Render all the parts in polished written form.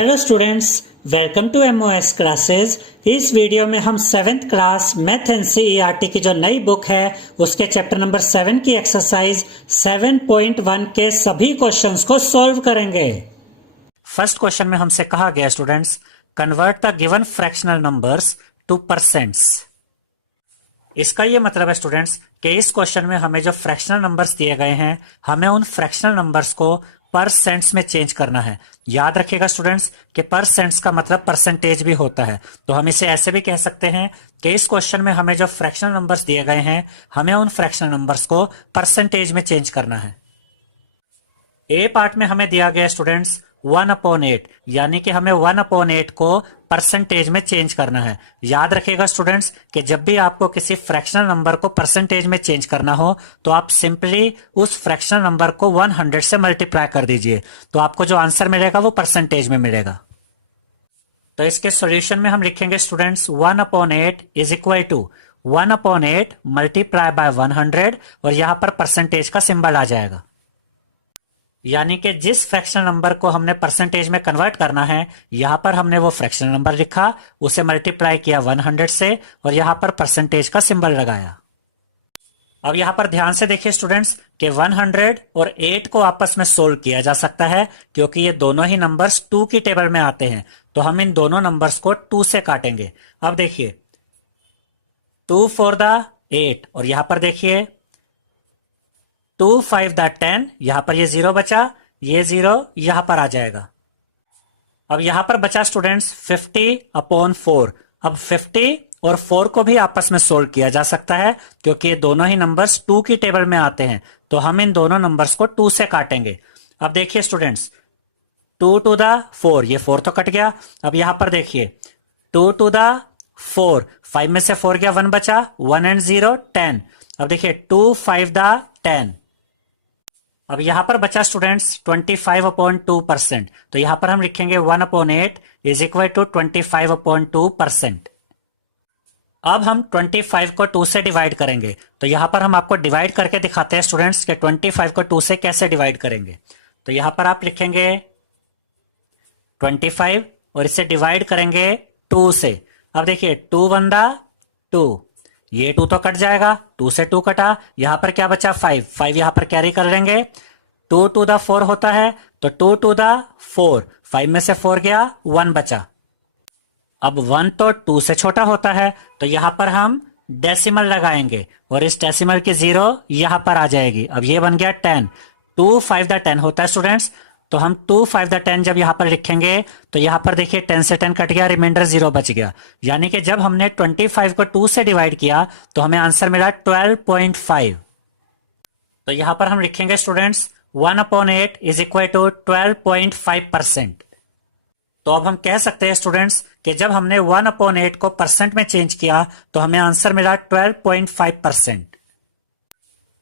Hello students, welcome to MOS classes. इस video में हम 7th क्लास मैथ एनसीईआरटी की जो नई बुक है उसके चैप्टर नंबर 7 की एक्सरसाइज 7.1 के सभी क्वेश्चंस को सॉल्व करेंगे। फर्स्ट क्वेश्चन में हमसे कहा गया students, convert the given fractional numbers to percents. इसका ये मतलब है स्टूडेंट्स कि इस क्वेश्चन में हमें जो फ्रैक्शनल नंबर्स दिए गए हैं हमें उन फ्रैक्शनल नंबर्स को परसेंट्स में चेंज करना है। याद रखिएगा स्टूडेंट्स कि परसेंट्स का मतलब परसेंटेज भी होता है, तो हम इसे ऐसे भी कह सकते हैं कि इस क्वेश्चन में हमें जो फ्रैक्शनल नंबर्स दिए गए हैं हमें उन फ्रैक्शनल नंबर्स को परसेंटेज में चेंज करना है। ए पार्ट में हमें दिया गया स्टूडेंट्स 1/8, यानी कि हमें 1/8 को परसेंटेज में चेंज करना है। याद रखिएगा स्टूडेंट्स कि जब भी आपको किसी फ्रैक्शनल नंबर को परसेंटेज में चेंज करना हो तो आप सिंपली उस फ्रैक्शनल नंबर को 100 से मल्टीप्लाई कर दीजिए, तो आपको जो आंसर मिलेगा वो परसेंटेज में मिलेगा। तो इसके सॉल्यूशन में हम लिखेंगे students 1/8 is equal to 1/8 multiply by 100 और यहां पर परसेंटेज का सिंबल आ जाएगा। यानी कि जिस फ्रैक्शनल नंबर को हमने परसेंटेज में कन्वर्ट करना है यहां पर हमने वो फ्रैक्शनल नंबर लिखा, उसे मल्टीप्लाई किया 100 से और यहां पर परसेंटेज का सिंबल लगाया। अब यहां पर ध्यान से देखिए स्टूडेंट्स कि 100 और 8 को आपस में सोल्व किया जा सकता है क्योंकि ये दोनों ही नंबर्स 2 की टेबल में आते हैं, तो हम इन दोनों नंबर्स को 2 से काटेंगे। अब देखिए 2 4 द 8 और यहां पर देखिए 2 5 द 10, यहां पर ये 0 बचा, ये 0 यहां पर आ जाएगा। अब यहां पर बचा स्टूडेंट्स 50/4। अब 50 और 4 को भी आपस में सोल्व किया जा सकता है क्योंकि ये दोनों ही नंबर्स 2 की टेबल में आते हैं, तो हम इन दोनों नंबर्स को 2 से काटेंगे। अब देखिए स्टूडेंट्स 2 to the 4, ये 4 तो कट गया। अब यहां पर देखिए 2 to the 4, 5 में से 4 गया, 1 बचा, 1 and 0 10। अब देखिए 2 5 the 10। अब यहां पर बचा स्टूडेंट्स 25/2%, तो यहां पर हम लिखेंगे 1/8 इज इक्वल टू 25/2%। अब हम 25 को 2 से डिवाइड करेंगे, तो यहां पर हम आपको डिवाइड करके दिखाते हैं स्टूडेंट्स कि 25 को 2 से कैसे डिवाइड करेंगे। तो यहां पर आप लिखेंगे 25 और इसे डिवाइड करेंगे 2 से। अब देखिए 2 1 2, ये 2 तो कट जाएगा, 2 से 2 कटा, यहां पर क्या बचा 5, 5 यहां पर कैरी कर लेंगे। 2 to the 4 होता है तो 2 to the 4, 5 में से 4 गया, 1 बचा। अब 1 तो 2 से छोटा होता है तो यहां पर हम डेसिमल लगाएंगे और इस डेसिमल की 0 यहां पर आ जाएगी। अब ये बन गया 10। 2 5 द 10 होता है स्टूडेंट्स, तो हम 2 5 द 10 जब यहां पर लिखेंगे तो यहां पर देखिए 10 से 10 कट गया, रिमाइंडर 0 बच गया। यानी कि जब हमने 25 को 2 से डिवाइड किया तो हमें आंसर मिला 12.5। तो यहां पर हम लिखेंगे स्टूडेंट्स 1/8 इज इक्वल टू 12.5%। तो अब हम कह सकते हैं स्टूडेंट्स कि जब हमने 1/8 को परसेंट में चेंज किया तो हमें आंसर मिला 12.5%।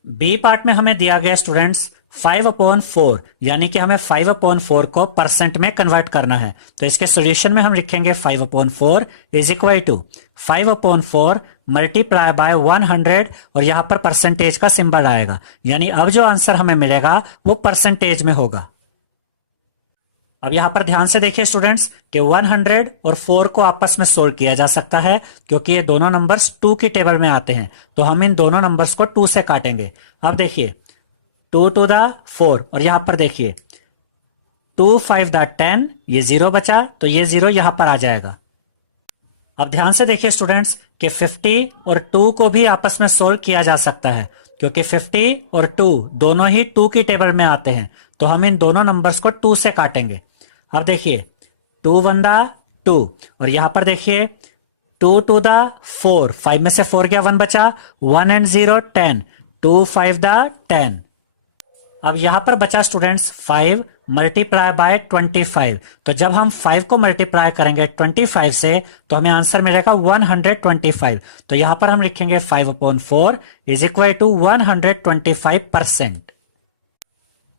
बी पार्ट में हमें दिया गया स्टूडेंट्स 5/4, यानी कि हमें 5/4 को परसेंट में कन्वर्ट करना है, तो इसके सॉल्यूशन में हम लिखेंगे 5/4 is equal to 5/4 multiply by 100 और यहां पर परसेंटेज का सिंबल आएगा, यानी अब जो आंसर हमें मिलेगा वो परसेंटेज में होगा। अब यहां पर ध्यान से देखिए स्टूडेंट्स कि 100 और 4 को आपस में सोल्व किया जा सकता है क्योंकि ये दोनों नंबर्स 2 की टेबल में आते हैं, तो हम इन दोनों नंबर्स को 2 से काटेंगे। अब देखिए 2 to the 4 और यहां पर देखिए 2 5 the 10, ये 0 बचा, तो ये 0 यहां पर आ जाएगा। अब ध्यान से देखिए स्टूडेंट्स कि 50 और 2 को भी आपस में सोल्व किया जा सकता है क्योंकि 50 और 2 दोनों ही 2 की टेबल में आते हैं, तो हम इन दोनों नंबर्स को 2 से काटेंगे। अब देखिए 2 1 2 और यहां पर देखिए 2 to the 4, 5 में से 4 गया, 1 बचा, 1 and 0 10, 2 5 the 10। अब यहां पर बचा स्टूडेंट्स 5 मल्टीप्लाई बाय 25, तो जब हम 5 को मल्टीप्लाई करेंगे 25 से तो हमें आंसर मिलेगा 125, तो यहां पर हम लिखेंगे 5/4 is equal to 125%।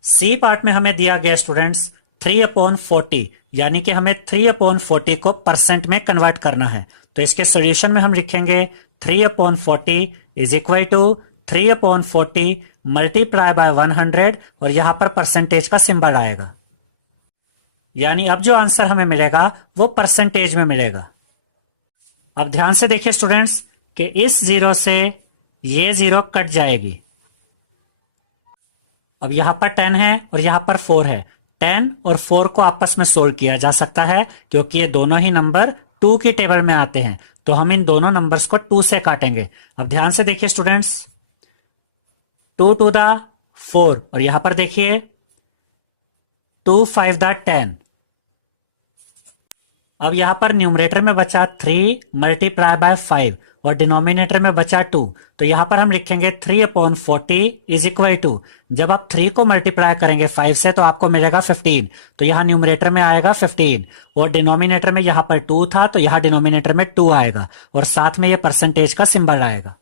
C part में हमें दिया गया स्टूडेंट्स 3/40, यानी कि हमें 3/40 को परसेंट में कन्वर्ट करना है, तो इसके सॉल्यूशन में हम लिखेंगे 3/40 is equal to 3/40 multiply by 100 और यहां पर परसेंटेज का सिंबल आएगा। यानी अब जो आंसर हमें मिलेगा वो परसेंटेज में मिलेगा। अब ध्यान से देखिए स्टूडेंट्स कि इस 0 से ये 0 कट जाएगी। अब यहां पर 10 है और यहां पर 4 है। 10 और 4 को आपस में सोल्व किया जा सकता है क्योंकि ये दोनों ही नंबर 2 की टेबल में आते हैं, तो हम इन दोनों नंबर्स को 2 से काटेंगे। अब ध्यान से देखिए स्टूडेंट्स, 2 टू द 4 और यहां पर देखिए 2 5 द 10। अब यहां पर न्यूमरेटर में बचा 3 मल्टीप्लाई बाय 5 और डिनोमिनेटर में बचा 2, तो यहां पर हम लिखेंगे 3/40 इज इक्वल टू, जब आप 3 को मल्टीप्लाई करेंगे 5 से तो आपको मिलेगा 15, तो यहां न्यूमरेटर में आएगा 15 और डिनोमिनेटर में यहां पर 2 था तो यहां डिनोमिनेटर में 2 आएगा और साथ में ये परसेंटेज का सिंबल आएगा।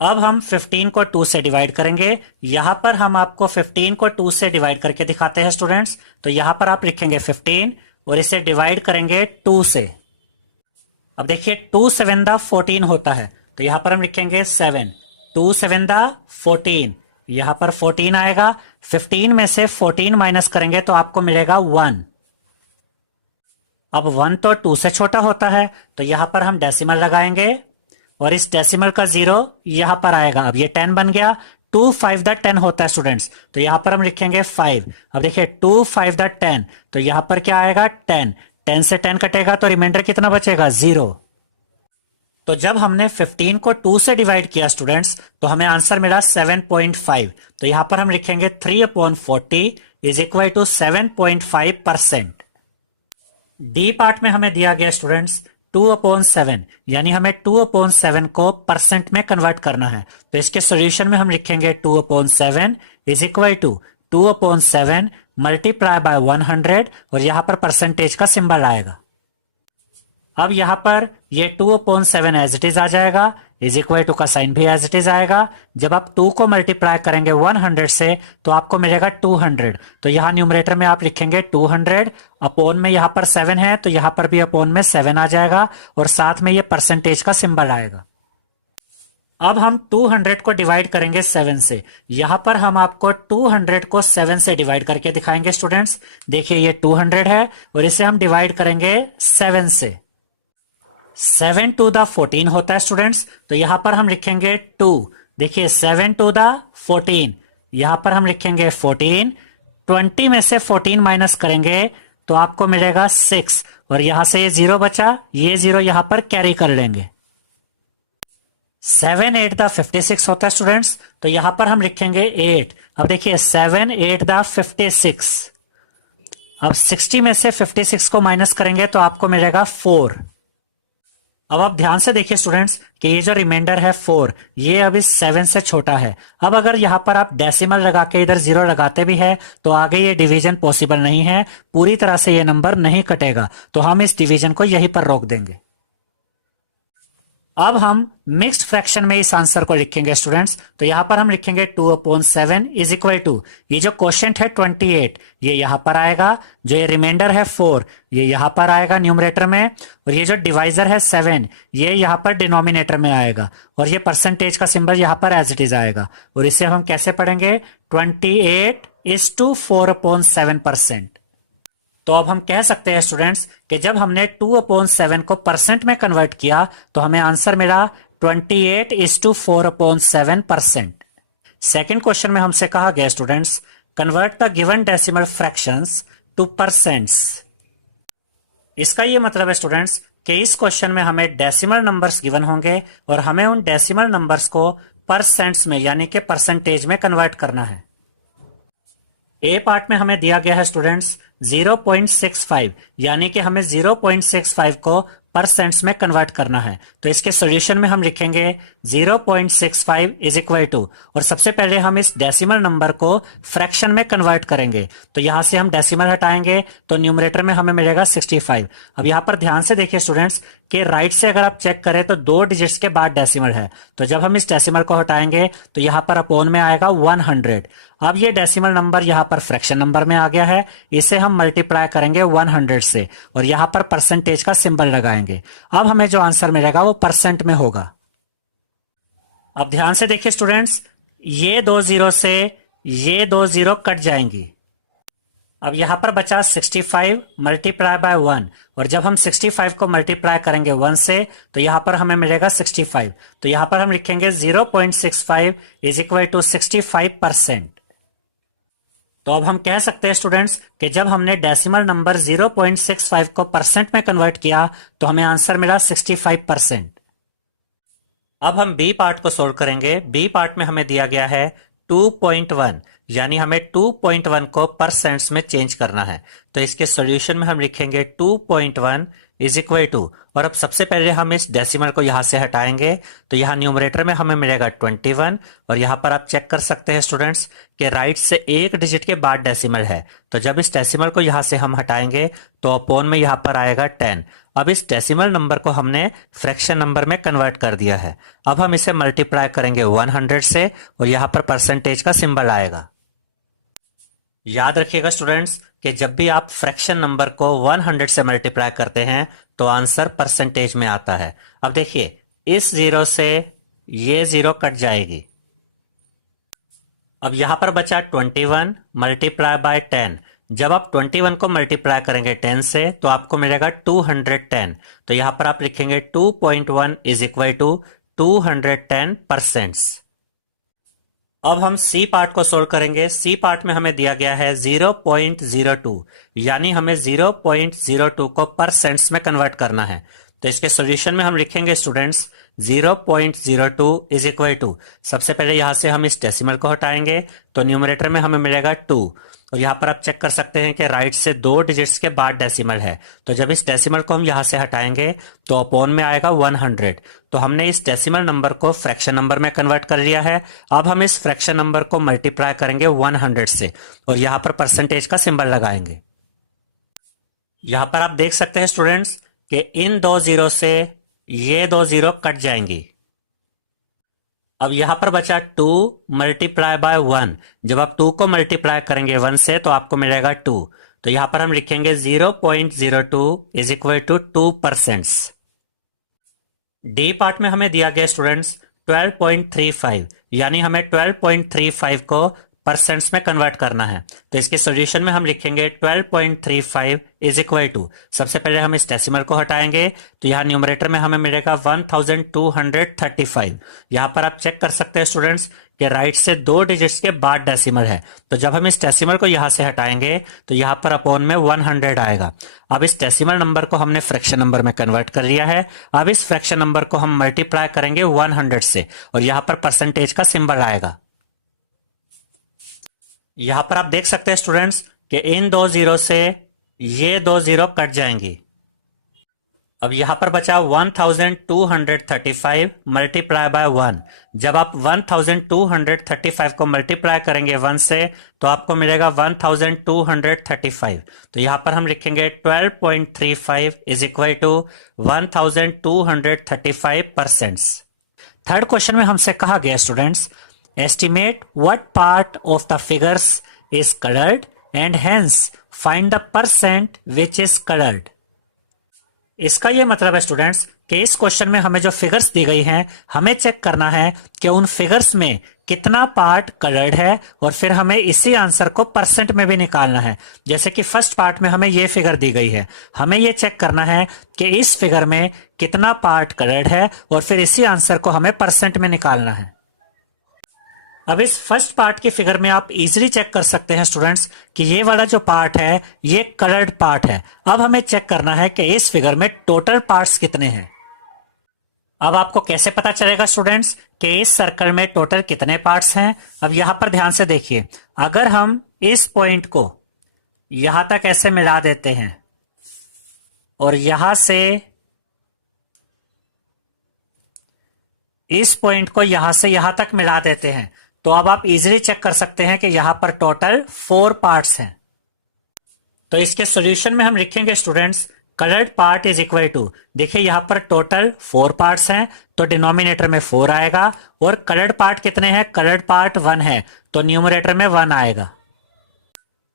अब हम 15 को 2 से डिवाइड करेंगे। यहां पर हम आपको 15 को 2 से डिवाइड करके दिखाते हैं स्टूडेंट्स, तो यहां पर आप लिखेंगे 15 और इसे डिवाइड करेंगे 2 से। अब देखिए 2 7 दा 14 होता है, तो यहां पर हम लिखेंगे 7, 2 7 दा 14, यहां पर 14 आएगा। 15 में से 14 माइनस करेंगे तो आपको मिलेगा 1। अब 1 तो 2 से छोटा होता है, तो यहां पर हम डेसिमल लगाएंगे और इस डेसिमल का 0 यहां पर आएगा। अब ये 10 बन गया। 2 5 द 10 होता है स्टूडेंट्स, तो यहां पर हम लिखेंगे 5। अब देखिए 2 5 द 10, तो यहां पर क्या आएगा 10। 10 से 10 कटेगा तो रिमाइंडर कितना बचेगा 0। तो जब हमने 15 को 2 से डिवाइड किया स्टूडेंट्स तो हमें आंसर मिला 7.5, तो यहां पर हम लिखेंगे 3/40 is equal to 7.5%। D part में हमें दिया गया स्टूडेंट्स 2/7, यानी हमें 2/7 को परसेंट में कन्वर्ट करना है, तो इसके सॉल्यूशन में हम लिखेंगे 2/7 is equal to 2/7 multiply by 100 और यहां पर परसेंटेज का सिंबल आएगा। अब यहां पर ये 2/7 एज इट इज आ जाएगा, इज इक्वल टू का साइन भी एज इट इज आएगा। जब आप 2 को मल्टीप्लाई करेंगे 100 से तो आपको मिलेगा 200, तो यहां न्यूमरेटर में आप लिखेंगे 200, अपोन में यहां पर 7 है तो यहां पर भी अपोन में 7 आ जाएगा और साथ में ये परसेंटेज का सिंबल आएगा। अब हम 200 को डिवाइड करेंगे 7 से। यहां पर हम आपको 200 को 7 से डिवाइड करके दिखाएंगे स्टूडेंट्स। देखिए ये 200 है और इसे हम डिवाइड करेंगे 7 से। 7 टू द 14 होता है स्टूडेंट्स, तो यहां पर हम लिखेंगे 2। देखिए 7 टू द 14, यहां पर हम लिखेंगे 14। 20 में से 14 माइनस करेंगे तो आपको मिलेगा 6 और यहां से ये 0 बचा, ये 0 यहां पर कैरी कर लेंगे। 7 8 द 56 होता है स्टूडेंट्स, तो यहां पर हम लिखेंगे 8। अब देखिए 7 8 द 56, अब 60 में से 56 को माइनस करेंगे तो आपको मिलेगा 4। अब आप ध्यान से देखिए स्टूडेंट्स कि ये जो रिमाइंडर है 4, ये अब इस 7 से छोटा है। अब अगर यहां पर आप डेसिमल लगा के इधर 0 लगाते भी है तो आगे ये डिवीजन पॉसिबल नहीं है, पूरी तरह से ये नंबर नहीं कटेगा, तो हम इस डिवीजन को यहीं पर रोक देंगे। अब हम मिक्स्ड फ्रैक्शन में इस आंसर को लिखेंगे स्टूडेंट्स, तो यहां पर हम लिखेंगे 2/7 इज इक्वल टू, ये जो क्वोशिएंट है 28 ये यहां पर आएगा, जो ये रिमाइंडर है 4 ये यहां पर आएगा न्यूमरेटर में, और ये जो डिवाइजर है 7 ये यहां पर डिनोमिनेटर में आएगा, और ये परसेंटेज का सिंबल यहां पर एज इट इज आएगा। और इसे हम कैसे पढ़ेंगे 28 इज टू 4/7%। तो अब हम कह सकते हैं स्टूडेंट्स कि जब हमने 2/7 को परसेंट में कन्वर्ट किया तो हमें आंसर मिला 28 इज टू 4/7%। सेकेंड क्वेश्चन में हमसे कहा गया students convert the given decimal fractions to percents. इसका ये मतलब है स्टूडेंट्स कि इस क्वेश्चन में हमें डेसिमल नंबर्स गिवन होंगे और हमें उन डेसिमल नंबर्स को परसेंट्स में यानी कि परसेंटेज में कन्वर्ट करना है। ए पार्ट में हमें दिया गया है स्टूडेंट्स 0.65, यानी कि हमें 0.65 को परसेंट्स में कन्वर्ट करना है, तो इसके सॉल्यूशन में हम लिखेंगे 0.65 इज इक्वल टू, और सबसे पहले हम इस डेसिमल नंबर को फ्रैक्शन में कन्वर्ट करेंगे, तो यहां से हम डेसिमल हटाएंगे तो न्यूमरेटर में हमें मिलेगा 65। अब यहां पर ध्यान से देखिए स्टूडेंट्स कि राइट से अगर आप चेक करें तो 2 डिजिट्स के बाद डेसिमल है, तो जब हम इस डेसिमल को हटाएंगे तो यहां पर अपोन में आएगा 100। अब ये डेसिमल नंबर यहां पर फ्रैक्शन नंबर में आ गया है, इसे हम मल्टीप्लाई करेंगे 100 से और यहां पर परसेंटेज का सिंबल लगाएंगे। अब हमें जो आंसर मिलेगा वो परसेंट में होगा। अब ध्यान से देखिए स्टूडेंट्स, ये 2 0 से ये 2 0 कट जाएंगी। अब यहां पर बचा 65 मल्टीप्लाई बाय 1, और जब हम 65 को मल्टीप्लाई करेंगे 1 से तो यहां पर हमें मिलेगा 65। तो यहां पर हम लिखेंगे 0.65 इज इक्वल टू 65%। तो अब हम कह सकते हैं स्टूडेंट्स कि जब हमने डेसिमल नंबर 0.65 को परसेंट में कन्वर्ट किया तो हमें आंसर मिला 65%। अब हम बी पार्ट को सोल्व करेंगे। बी पार्ट में हमें दिया गया है 2.1, यानी हमें 2.1 को परसेंट्स में चेंज करना है। तो इसके सॉल्यूशन में हम लिखेंगे 2.1 इज इक्वल टू, और अब सबसे पहले हम इस डेसिमल को यहां से हटाएंगे तो यहां न्यूमरेटर में हमें मिलेगा 21, और यहां पर आप चेक कर सकते हैं स्टूडेंट्स कि राइट से एक डिजिट के बाद डेसिमल है। तो जब इस डेसिमल को यहां से हम हटाएंगे तो अपोन में यहां पर आएगा 10। अब इस डेसिमल नंबर को हमने फ्रैक्शन नंबर में कन्वर्ट कर दिया है। अब हम इसे मल्टीप्लाई करेंगे 100 से, और यहां पर परसेंटेज का सिंबल आएगा। याद रखिएगा स्टूडेंट्स कि जब भी आप फ्रैक्शन नंबर को 100 से मल्टीप्लाई करते हैं तो आंसर परसेंटेज में आता है। अब देखिए, इस जीरो से ये जीरो कट जाएगी। अब यहां पर बचा 21 मल्टीप्लाई बाय 10। जब आप 21 को मल्टीप्लाई करेंगे 10 से तो आपको मिलेगा 210। तो यहां पर आप लिखेंगे 2.1 इज इक्वल टू 210%। अब हम सी पार्ट को सोल्व करेंगे। सी पार्ट में हमें दिया गया है 0.02, यानी हमें 0.02 को परसेंट्स में कन्वर्ट करना है। तो इसके सॉल्यूशन में हम लिखेंगे स्टूडेंट्स 0.02 इज इक्वल टू, सबसे पहले यहां से हम इस डेसिमल को हटाएंगे तो न्यूमरेटर में हमें मिलेगा 2, और यहां पर आप चेक कर सकते हैं कि राइट से 2 डिजिट्स के बाद डेसिमल है। तो जब इस डेसिमल को हम यहां से हटाएंगे तो अपॉन में आएगा 100। तो हमने इस डेसिमल नंबर को फ्रैक्शन नंबर में कन्वर्ट कर लिया है। अब हम इस फ्रैक्शन नंबर को मल्टीप्लाई करेंगे 100 से, और यहां पर परसेंटेज का सिंबल लगाएंगे। यहां पर आप देख सकते हैं स्टूडेंट्स कि इन दो जीरो से ये दो जीरो कट जाएंगी। अब यहां पर बचा 2 मल्टीप्लाई बाय 1। जब आप 2 को मल्टीप्लाई करेंगे 1 से तो आपको मिलेगा 2। तो यहां पर हम लिखेंगे 0.02 is equal to 2%। D part में हमें दिया गया स्टूडेंट्स 12.35, यानी हमें 12.35 को परसेंट्स में कन्वर्ट करना है। तो इसके सॉल्यूशन में हम लिखेंगे 12.35 इज इक्वल टू, सबसे पहले हम इस डेसिमल को हटाएंगे तो यहां न्यूमरेटर में हमें मिलेगा 1235। यहां पर आप चेक कर सकते हैं स्टूडेंट्स कि राइट से 2 डिजिट्स के बाद डेसिमल है। तो जब हम इस डेसिमल को यहां से हटाएंगे तो यहां पर अपॉन में 100 आएगा। अब इस डेसिमल नंबर को हमने फ्रैक्शन नंबर में कन्वर्ट कर लिया है। अब इस फ्रैक्शन नंबर को हम मल्टीप्लाई करेंगे 100 से, और यहां पर परसेंटेज का सिंबल आएगा। यहां पर आप देख सकते हैं स्टूडेंट्स कि इन दो जीरो से ये दो जीरो कट जाएंगी। अब यहां पर बचा 1235 मल्टीप्लाई बाय 1। जब आप 1235 को मल्टीप्लाई करेंगे 1 से तो आपको मिलेगा 1235। तो यहां पर हम लिखेंगे 12.35 is equal to 1235%। Third question में हमसे कहा गया students, estimate what part of the figures is colored and hence find the percent which is colored। इसका यह मतलब है स्टूडेंट्स कि इस क्वेश्चन में हमें जो फिगर्स दी गई हैं हमें चेक करना है कि उन फिगर्स में कितना पार्ट कलर्ड है, और फिर हमें इसी आंसर को परसेंट में भी निकालना है। जैसे कि फर्स्ट पार्ट में हमें यह फिगर दी गई है, हमें यह चेक करना है कि इस फिगर में कितना पार्ट कलर्ड है, और फिर इसी आंसर को हमें परसेंट में निकालना है। अब इस फर्स्ट पार्ट की फिगर में आप इजीली चेक कर सकते हैं स्टूडेंट्स कि ये वाला जो पार्ट है ये कलर्ड पार्ट है। अब हमें चेक करना है कि इस फिगर में टोटल पार्ट्स कितने हैं। अब आपको कैसे पता चलेगा स्टूडेंट्स कि इस सर्कल में टोटल कितने पार्ट्स हैं। अब यहां पर ध्यान से देखिए, अगर हम इस पॉइंट को यहां तक ऐसे मिला देते हैं और यहां से इस पॉइंट को यहां से यहां तक मिला देते हैं तो अब आप इजीली चेक कर सकते हैं कि यहां पर टोटल 4 पार्ट्स हैं। तो इसके सॉल्यूशन में हम लिखेंगे students coloured part is equal to, देखिए यहां पर टोटल 4 पार्ट्स हैं तो डिनोमिनेटर में 4 आएगा, और कलर्ड पार्ट कितने हैं, कलर्ड पार्ट 1 है तो न्यूमरेटर में 1 आएगा।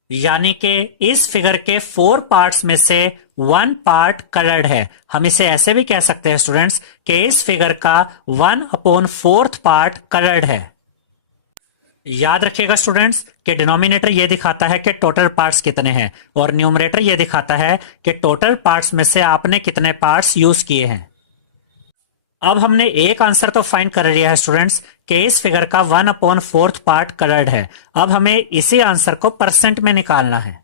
यानी कि इस फिगर के 4 पार्ट्स में से 1 पार्ट कलर्ड है। हम इसे ऐसे भी कह सकते हैं स्टूडेंट्स कि इस फिगर का 1/4 पार्ट कलर्ड है। याद रखिएगा स्टूडेंट्स कि डिनोमिनेटर ये दिखाता है कि टोटल पार्ट्स कितने हैं और न्यूमरेटर ये दिखाता है कि टोटल पार्ट्स में से आपने कितने पार्ट्स यूज किए हैं। अब हमने एक आंसर तो फाइंड कर लिया है स्टूडेंट्स कि इस फिगर का 1/4 पार्ट कलर्ड है। अब हमें इसी आंसर को परसेंट में निकालना है।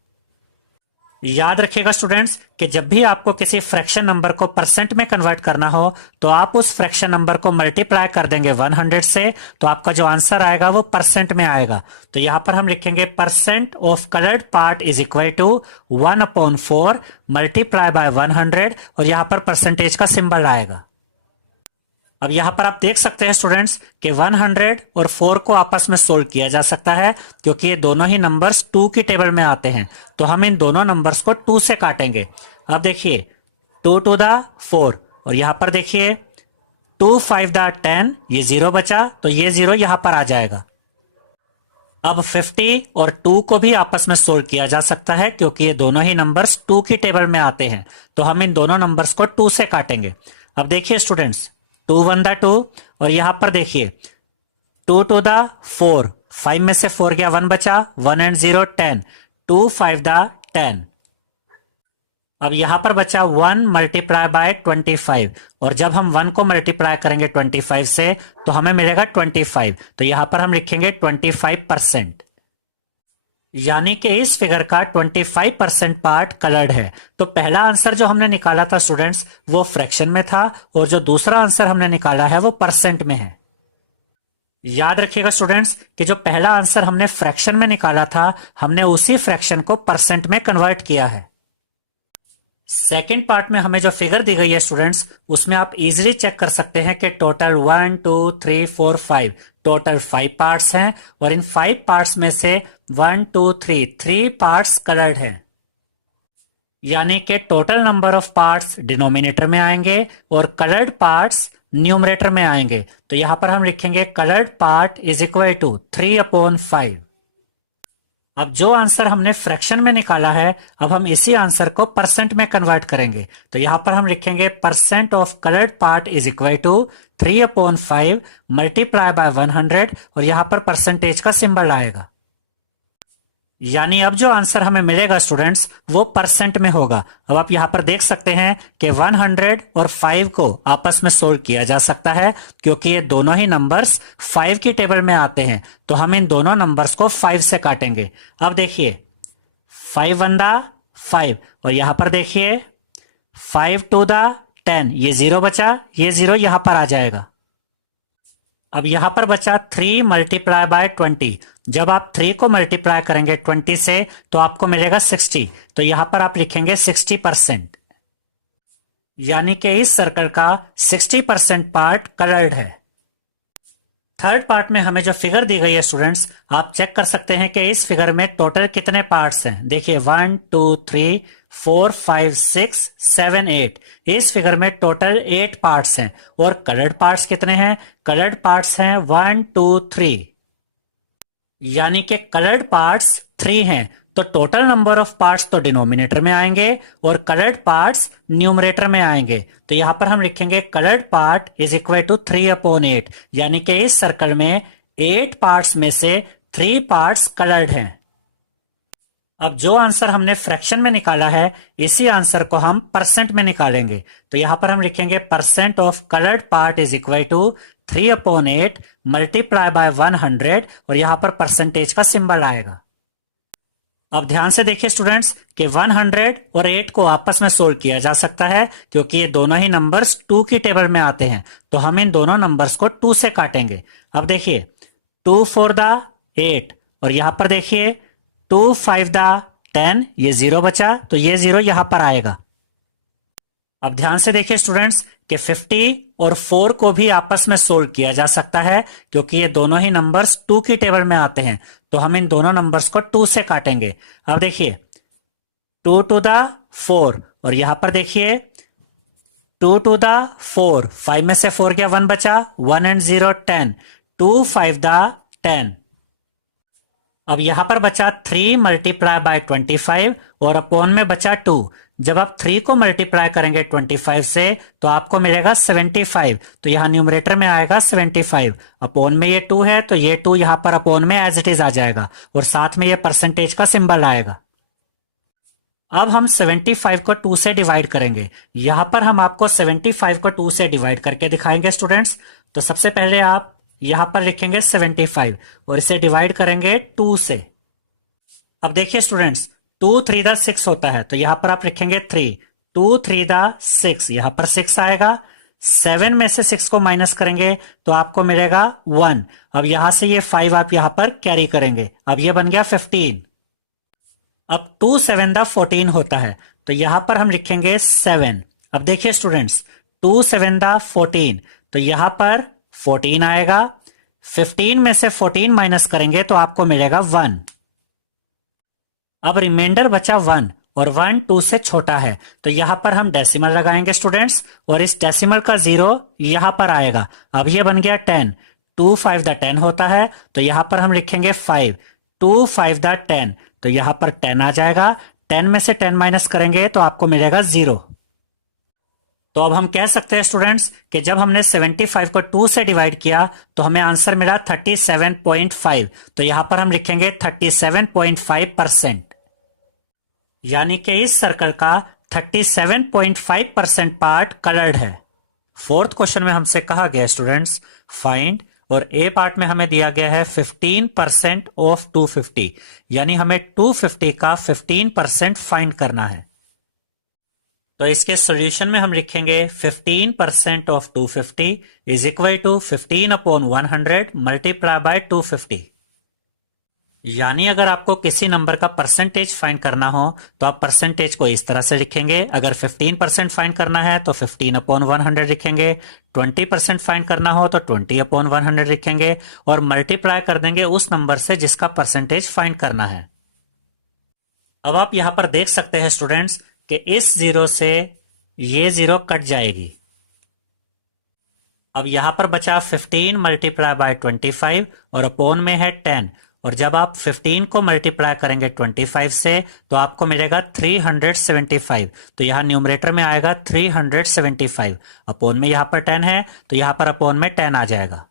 याद रखिएगा स्टूडेंट्स कि जब भी आपको किसी फ्रैक्शन नंबर को परसेंट में कन्वर्ट करना हो तो आप उस फ्रैक्शन नंबर को मल्टीप्लाई कर देंगे 100 से, तो आपका जो आंसर आएगा वो परसेंट में आएगा। तो यहां पर हम लिखेंगे percent of coloured part is equal to 1/4 multiply by 100 और यहां पर परसेंटेज का सिंबल आएगा। अब यहां पर आप देख सकते हैं स्टूडेंट्स कि 100 और 4 को आपस में सोल्व किया जा सकता है क्योंकि ये दोनों ही नंबर्स 2 की टेबल में आते हैं। तो हम इन दोनों नंबर्स को 2 से काटेंगे। अब देखिए 2 टू द 4 और यहां पर देखिए 2 5 द 10, ये 0 बचा तो ये 0 यहां पर आ जाएगा। अब 50 और 2 को भी आपस में सोल्व किया जा सकता है क्योंकि ये दोनों ही नंबर्स 2 की टेबल में आते हैं। तो हम इन दोनों नंबर्स को 2 से काटेंगे। अब देखिए स्टूडेंट्स 2 1 द 2 और यहां पर देखिए 2 टू द 4, 5 में से 4 गया 1 बचा, 1 एंड 0 10, 2 5 द 10। अब यहां पर बचा 1 मल्टीप्लाई बाय 25 और जब हम 1 को मल्टीप्लाई करेंगे 25 से तो हमें मिलेगा 25। तो यहां पर हम लिखेंगे 25%, यानी कि इस फिगर का 25% पार्ट कलर्ड है। तो पहला आंसर जो हमने निकाला था स्टूडेंट्स वो फ्रैक्शन में था और जो दूसरा आंसर हमने निकाला है वो परसेंट में है। याद रखिएगा स्टूडेंट्स कि जो पहला आंसर हमने फ्रैक्शन में निकाला था हमने उसी फ्रैक्शन को परसेंट में कन्वर्ट किया है। सेकेंड पार्ट में हमें जो फिगर दी गई है स्टूडेंट्स उसमें आप इजीली चेक कर सकते हैं कि टोटल 1 2 3 4 5 टोटल 5 पार्ट्स हैं और इन 5 पार्ट्स में से 1 2 3 पार्ट्स कलर्ड हैं, यानी कि total number of parts denominator में आएंगे और कलर्ड पार्ट्स न्यूमरेटर में आएंगे। तो यहां पर हम लिखेंगे coloured part is equal to 3/5। अब जो आंसर हमने फ्रैक्शन में निकाला है अब हम इसी आंसर को परसेंट में कन्वर्ट करेंगे। तो यहां पर हम लिखेंगे percent of coloured part is equal to 3/5 multiply by 100 और यहां पर परसेंटेज का सिंबल आएगा। यानी अब जो आंसर हमें मिलेगा स्टूडेंट्स वो परसेंट में होगा। अब आप यहां पर देख सकते हैं कि 100 और 5 को आपस में सोल्व किया जा सकता है क्योंकि ये दोनों ही नंबर्स 5 की टेबल में आते हैं। तो हम इन दोनों नंबर्स को 5 से काटेंगे। अब देखिए 5 1 द 5 और यहां पर देखिए 5 2 द 10, ये 0 बचा, ये 0 यहां पर आ जाएगा। अब यहां पर बचा 3 मल्टीप्लाई बाय 20। जब आप 3 को मल्टीप्लाई करेंगे 20 से तो आपको मिलेगा 60। तो यहां पर आप लिखेंगे 60%, यानी कि इस सर्कल का 60% पार्ट कलर्ड है। थर्ड पार्ट में हमें जो फिगर दी गई है स्टूडेंट्स आप चेक कर सकते हैं कि इस फिगर में टोटल कितने पार्ट्स हैं। देखिए 1 2 3 4 5 6 7 8, इस फिगर में टोटल 8 पार्ट्स हैं और कलर्ड पार्ट्स कितने हैं? कलर्ड पार्ट्स हैं 1 2 3, यानी कि कलर्ड पार्ट्स 3 हैं। तो टोटल नंबर ऑफ पार्ट्स तो डिनोमिनेटर में आएंगे और कलर्ड पार्ट्स न्यूमरेटर में आएंगे। तो यहां पर हम लिखेंगे coloured part is equal to 3/8, यानी कि इस सर्कल में 8 पार्ट्स में से 3 पार्ट्स कलर्ड हैं। अब जो आंसर हमने फ्रैक्शन में निकाला है इसी आंसर को हम परसेंट में निकालेंगे। तो यहां पर हम लिखेंगे percent of coloured part is equal to 3/8 multiply by 100 और यहां पर परसेंटेज का सिंबल आएगा। अब ध्यान से देखिए स्टूडेंट्स कि 100 और 8 को आपस में सोल्व किया जा सकता है क्योंकि ये दोनों ही नंबर्स 2 की टेबल में आते हैं। तो हम इन दोनों नंबर्स को 2 से काटेंगे। अब देखिए 2 4 द 8 और यहां पर देखिए 2 5 द 10, ये 0 बचा तो ये 0 यहां पर आएगा। अब ध्यान से देखिए स्टूडेंट्स कि 50 और 4 को भी आपस में सोल्व किया जा सकता है क्योंकि ये दोनों ही नंबर्स 2 की टेबल में आते हैं। तो हम इन दोनों नंबर्स को 2 से काटेंगे। अब देखिए 2 टू द 4 और यहां पर देखिए 2 टू द 4, 5 में से 4 गया 1 बचा, 1 एंड 0 10, 2 5 द 10। अब यहां पर बचा 3 मल्टीप्लाई बाय 25 और अपॉन में बचा 2। जब आप 3 को मल्टीप्लाई करेंगे 25 से तो आपको मिलेगा 75। तो यहां न्यूमरेटर में आएगा 75, अपोन में ये 2 है तो ये 2 यहां पर अपोन में एज इट इज आ जाएगा और साथ में ये परसेंटेज का सिंबल आएगा। अब हम 75 को 2 से डिवाइड करेंगे। यहां पर हम आपको 75 को 2 से डिवाइड करके दिखाएंगे स्टूडेंट्स। तो सबसे पहले आप यहां पर लिखेंगे 75 और इसे डिवाइड करेंगे 2 से। अब देखिए स्टूडेंट्स, 2 3 दा 6 होता है तो यहां पर आप लिखेंगे 3, 2 3 दा 6, यहां पर 6 आएगा। 7 में से 6 को माइनस करेंगे तो आपको मिलेगा 1। अब यहां से ये 5 आप यहां पर कैरी करेंगे, अब ये बन गया 15। अब 2 7 दा 14 होता है तो यहां पर हम लिखेंगे 7। अब देखिए स्टूडेंट्स, 2 7 दा 14 तो यहां पर 14 आएगा। 15 में से 14 माइनस करेंगे तो आपको मिलेगा 1। अब रिमाइंडर बचा 1 और 1 2 से छोटा है तो यहां पर हम डेसिमल लगाएंगे स्टूडेंट्स और इस डेसिमल का 0 यहां पर आएगा। अब ये बन गया 10। 2 5 दा 10 होता है तो यहां पर हम लिखेंगे 5। 2 5 दा 10 तो यहां पर 10 आ जाएगा। 10 में से 10 माइनस करेंगे तो आपको मिलेगा 0। तो अब हम कह सकते हैं स्टूडेंट्स कि जब हमने 75 को 2 से डिवाइड किया तो हमें आंसर मिला 37.5। तो यहां पर हम लिखेंगे 37.5%, यानी कि इस सर्कल का 37.5% पार्ट कलर्ड है। फोर्थ क्वेश्चन में हमसे कहा गया स्टूडेंट्स फाइंड, और ए पार्ट में हमें दिया गया है 15% ऑफ 250, यानी हमें 250 का 15% फाइंड करना है। तो इसके सॉल्यूशन में हम लिखेंगे 15% of 250 is equal to 15 upon 100 multiply by 250। यानी अगर आपको किसी नंबर का परसेंटेज फाइंड करना हो तो आप परसेंटेज को इस तरह से लिखेंगे। अगर 15% फाइंड करना है तो 15 अपॉन 100 लिखेंगे, 20% फाइंड करना हो तो 20 अपॉन 100 लिखेंगे और मल्टीप्लाई कर देंगे उस नंबर से जिसका परसेंटेज फाइंड करना है। अब आप यहां पर देख सकते हैं स्टूडेंट्स कि इस 0 से ये 0 कट जाएगी। अब यहां पर बचा 15 मल्टीप्लाई बाय 25 और अपोन में है 10, और जब आप 15 को मल्टीप्लाई करेंगे 25 से तो आपको मिलेगा 375। तो यहां न्यूमरेटर में आएगा 375, अपोन में यहां पर 10 है तो यहां पर अपोन में 10 आ जाएगा।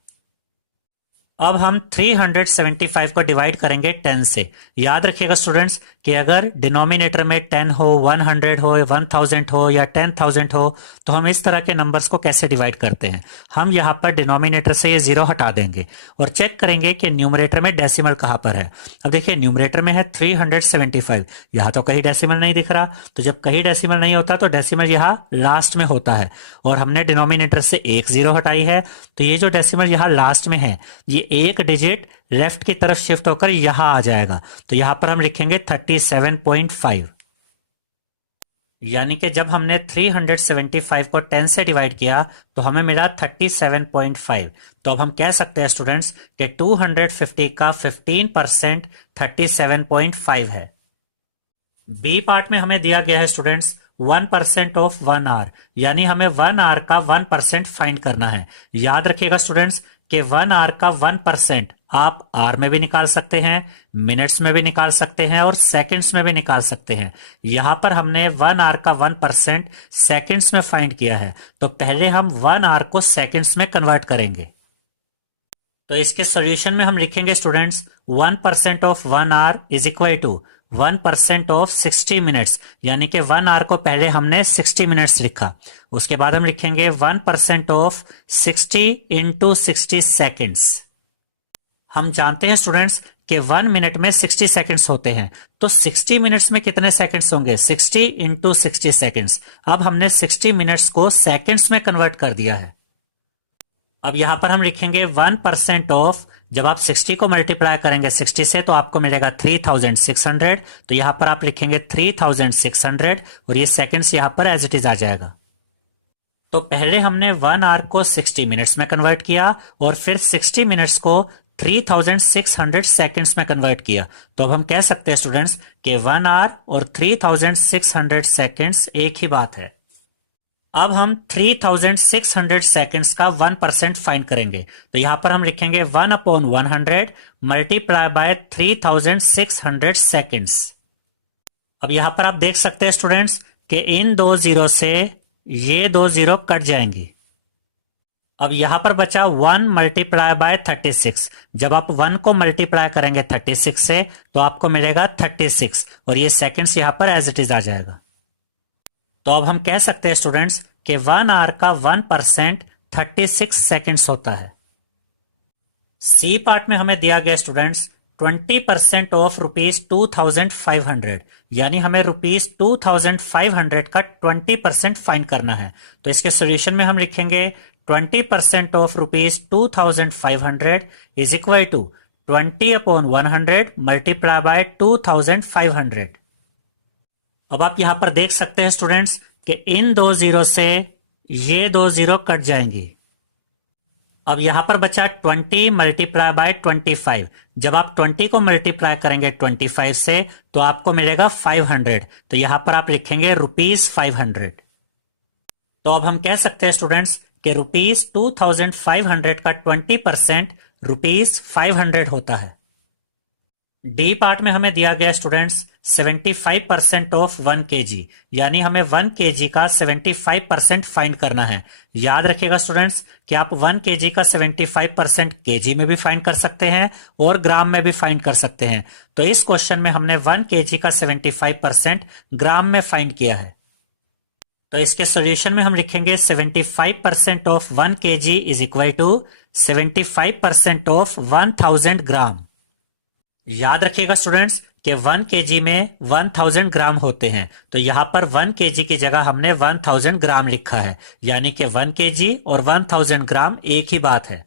अब हम 375 को डिवाइड करेंगे 10 से। याद रखिएगा स्टूडेंट्स कि अगर डिनोमिनेटर में 10 हो, 100 हो, 1000 हो या 10,000 हो तो हम इस तरह के नंबर्स को कैसे डिवाइड करते हैं। हम यहां पर डिनोमिनेटर से ये 0 हटा देंगे और चेक करेंगे कि न्यूमरेटर में डेसिमल कहां पर है। अब देखिए न्यूमरेटर में है 375, यहां तो कहीं डेसिमल नहीं दिख रहा। तो जब कहीं डेसिमल नहीं होता तो डेसिमल यहां लास्ट में होता है और हमने डिनोमिनेटर से एक 0 हटाई है तो ये जो डेसिमल यहां लास्ट में है ये एक डिजिट लेफ्ट की तरफ शिफ्ट होकर यहां आ जाएगा। तो यहां पर हम लिखेंगे 37.5, यानी कि जब हमने 375 को 10 से डिवाइड किया तो हमें मिला 37.5। तो अब हम कह सकते हैं स्टूडेंट्स कि 250 का 15% 37.5 है। बी पार्ट में हमें दिया गया है स्टूडेंट्स 1% ऑफ 1 आवर, यानी हमें 1 आवर का 1% फाइंड करना है। याद रखिएगा स्टूडेंट्स कि 1 आवर का 1% आप आर में भी निकाल सकते हैं, मिनट्स में भी निकाल सकते हैं और सेकंड्स में भी निकाल सकते हैं। यहां पर हमने 1 आवर का 1% सेकंड्स में फाइंड किया है तो पहले हम 1 आवर को सेकंड्स में कन्वर्ट करेंगे। तो इसके सॉल्यूशन में हम लिखेंगे students 1% of 1 hour is equal to 1% of 60 minutes, यानी कि 1 आवर को पहले हमने 60 मिनट्स लिखा। उसके बाद हम लिखेंगे 1% ऑफ 60 इंटू 60 सेकेंड्स। हम जानते हैं स्टूडेंट्स कि 1 मिनट में 60 सेकंड्स होते हैं तो 60 मिनट्स में कितने सेकंड्स होंगे, 60 इंटू 60 सेकंड्स। अब हमने 60 मिनट्स को सेकंड्स में कन्वर्ट कर दिया है। अब यहां पर हम लिखेंगे 1% ऑफ, जब आप 60 को मल्टीप्लाई करेंगे 60 से तो आपको मिलेगा 3600। तो यहां पर आप लिखेंगे 3600 और ये सेकंड्स यहां पर एज इट इज आ जाएगा। तो पहले हमने 1 आवर को 60 मिनट्स में कन्वर्ट किया और फिर 60 मिनट्स को 3600 सेकंड्स में कन्वर्ट किया। तो अब हम कह सकते हैं स्टूडेंट्स कि 1 आवर और 3600 सेकंड्स एक ही बात है। अब हम 3600 सेकंड्स का 1% फाइंड करेंगे। तो यहां पर हम लिखेंगे 1/100 मल्टीप्लाई बाय 3600 सेकंड्स। अब यहां पर आप देख सकते हैं स्टूडेंट्स कि इन दो जीरो से ये दो जीरो कट जाएंगी। अब यहां पर बचा 1 मल्टीप्लाई बाय 36। जब आप 1 को मल्टीप्लाई करेंगे 36 से तो आपको मिलेगा 36 और ये सेकंड्स यहां पर एज इट इज आ जाएगा। तो अब हम कह सकते हैं स्टूडेंट्स कि 1 आवर का 1% 36 सेकंड्स होता है। सी पार्ट में हमें दिया गया स्टूडेंट्स 20% ऑफ ₹2500, यानी हमें ₹2500 का 20% फाइंड करना है। तो इसके सोल्यूशन में हम लिखेंगे 20% of ₹2500 is equal to 20/100 multiply by 2500। अब आप यहां पर देख सकते हैं स्टूडेंट्स कि इन दो जीरो से ये दो जीरो कट जाएंगी। अब यहां पर बचा 20 मल्टीप्लाई बाय 25। जब आप 20 को मल्टीप्लाई करेंगे 25 से तो आपको मिलेगा 500। तो यहां पर आप लिखेंगे ₹500। तो अब हम कह सकते हैं स्टूडेंट्स कि ₹2500 का 20% ₹500 होता है। डी पार्ट में हमें दिया गया स्टूडेंट्स 75% ऑफ 1 kg, यानी हमें 1 kg का 75% फाइंड करना है। याद रखिएगा स्टूडेंट्स कि आप 1 kg का 75% kg में भी फाइंड कर सकते हैं और ग्राम में भी फाइंड कर सकते हैं। तो इस क्वेश्चन में हमने 1 kg का 75% ग्राम में फाइंड किया है। तो इसके सोल्यूशन में हम लिखेंगे 75% of 1 kg is equal to 75% of 1000 gram. याद रखिएगा स्टूडेंट्स कि 1 kg में 1000 ग्राम होते हैं। तो यहां पर 1 kg की जगह हमने 1000 ग्राम लिखा है, यानी कि 1 kg और 1000 ग्राम एक ही बात है।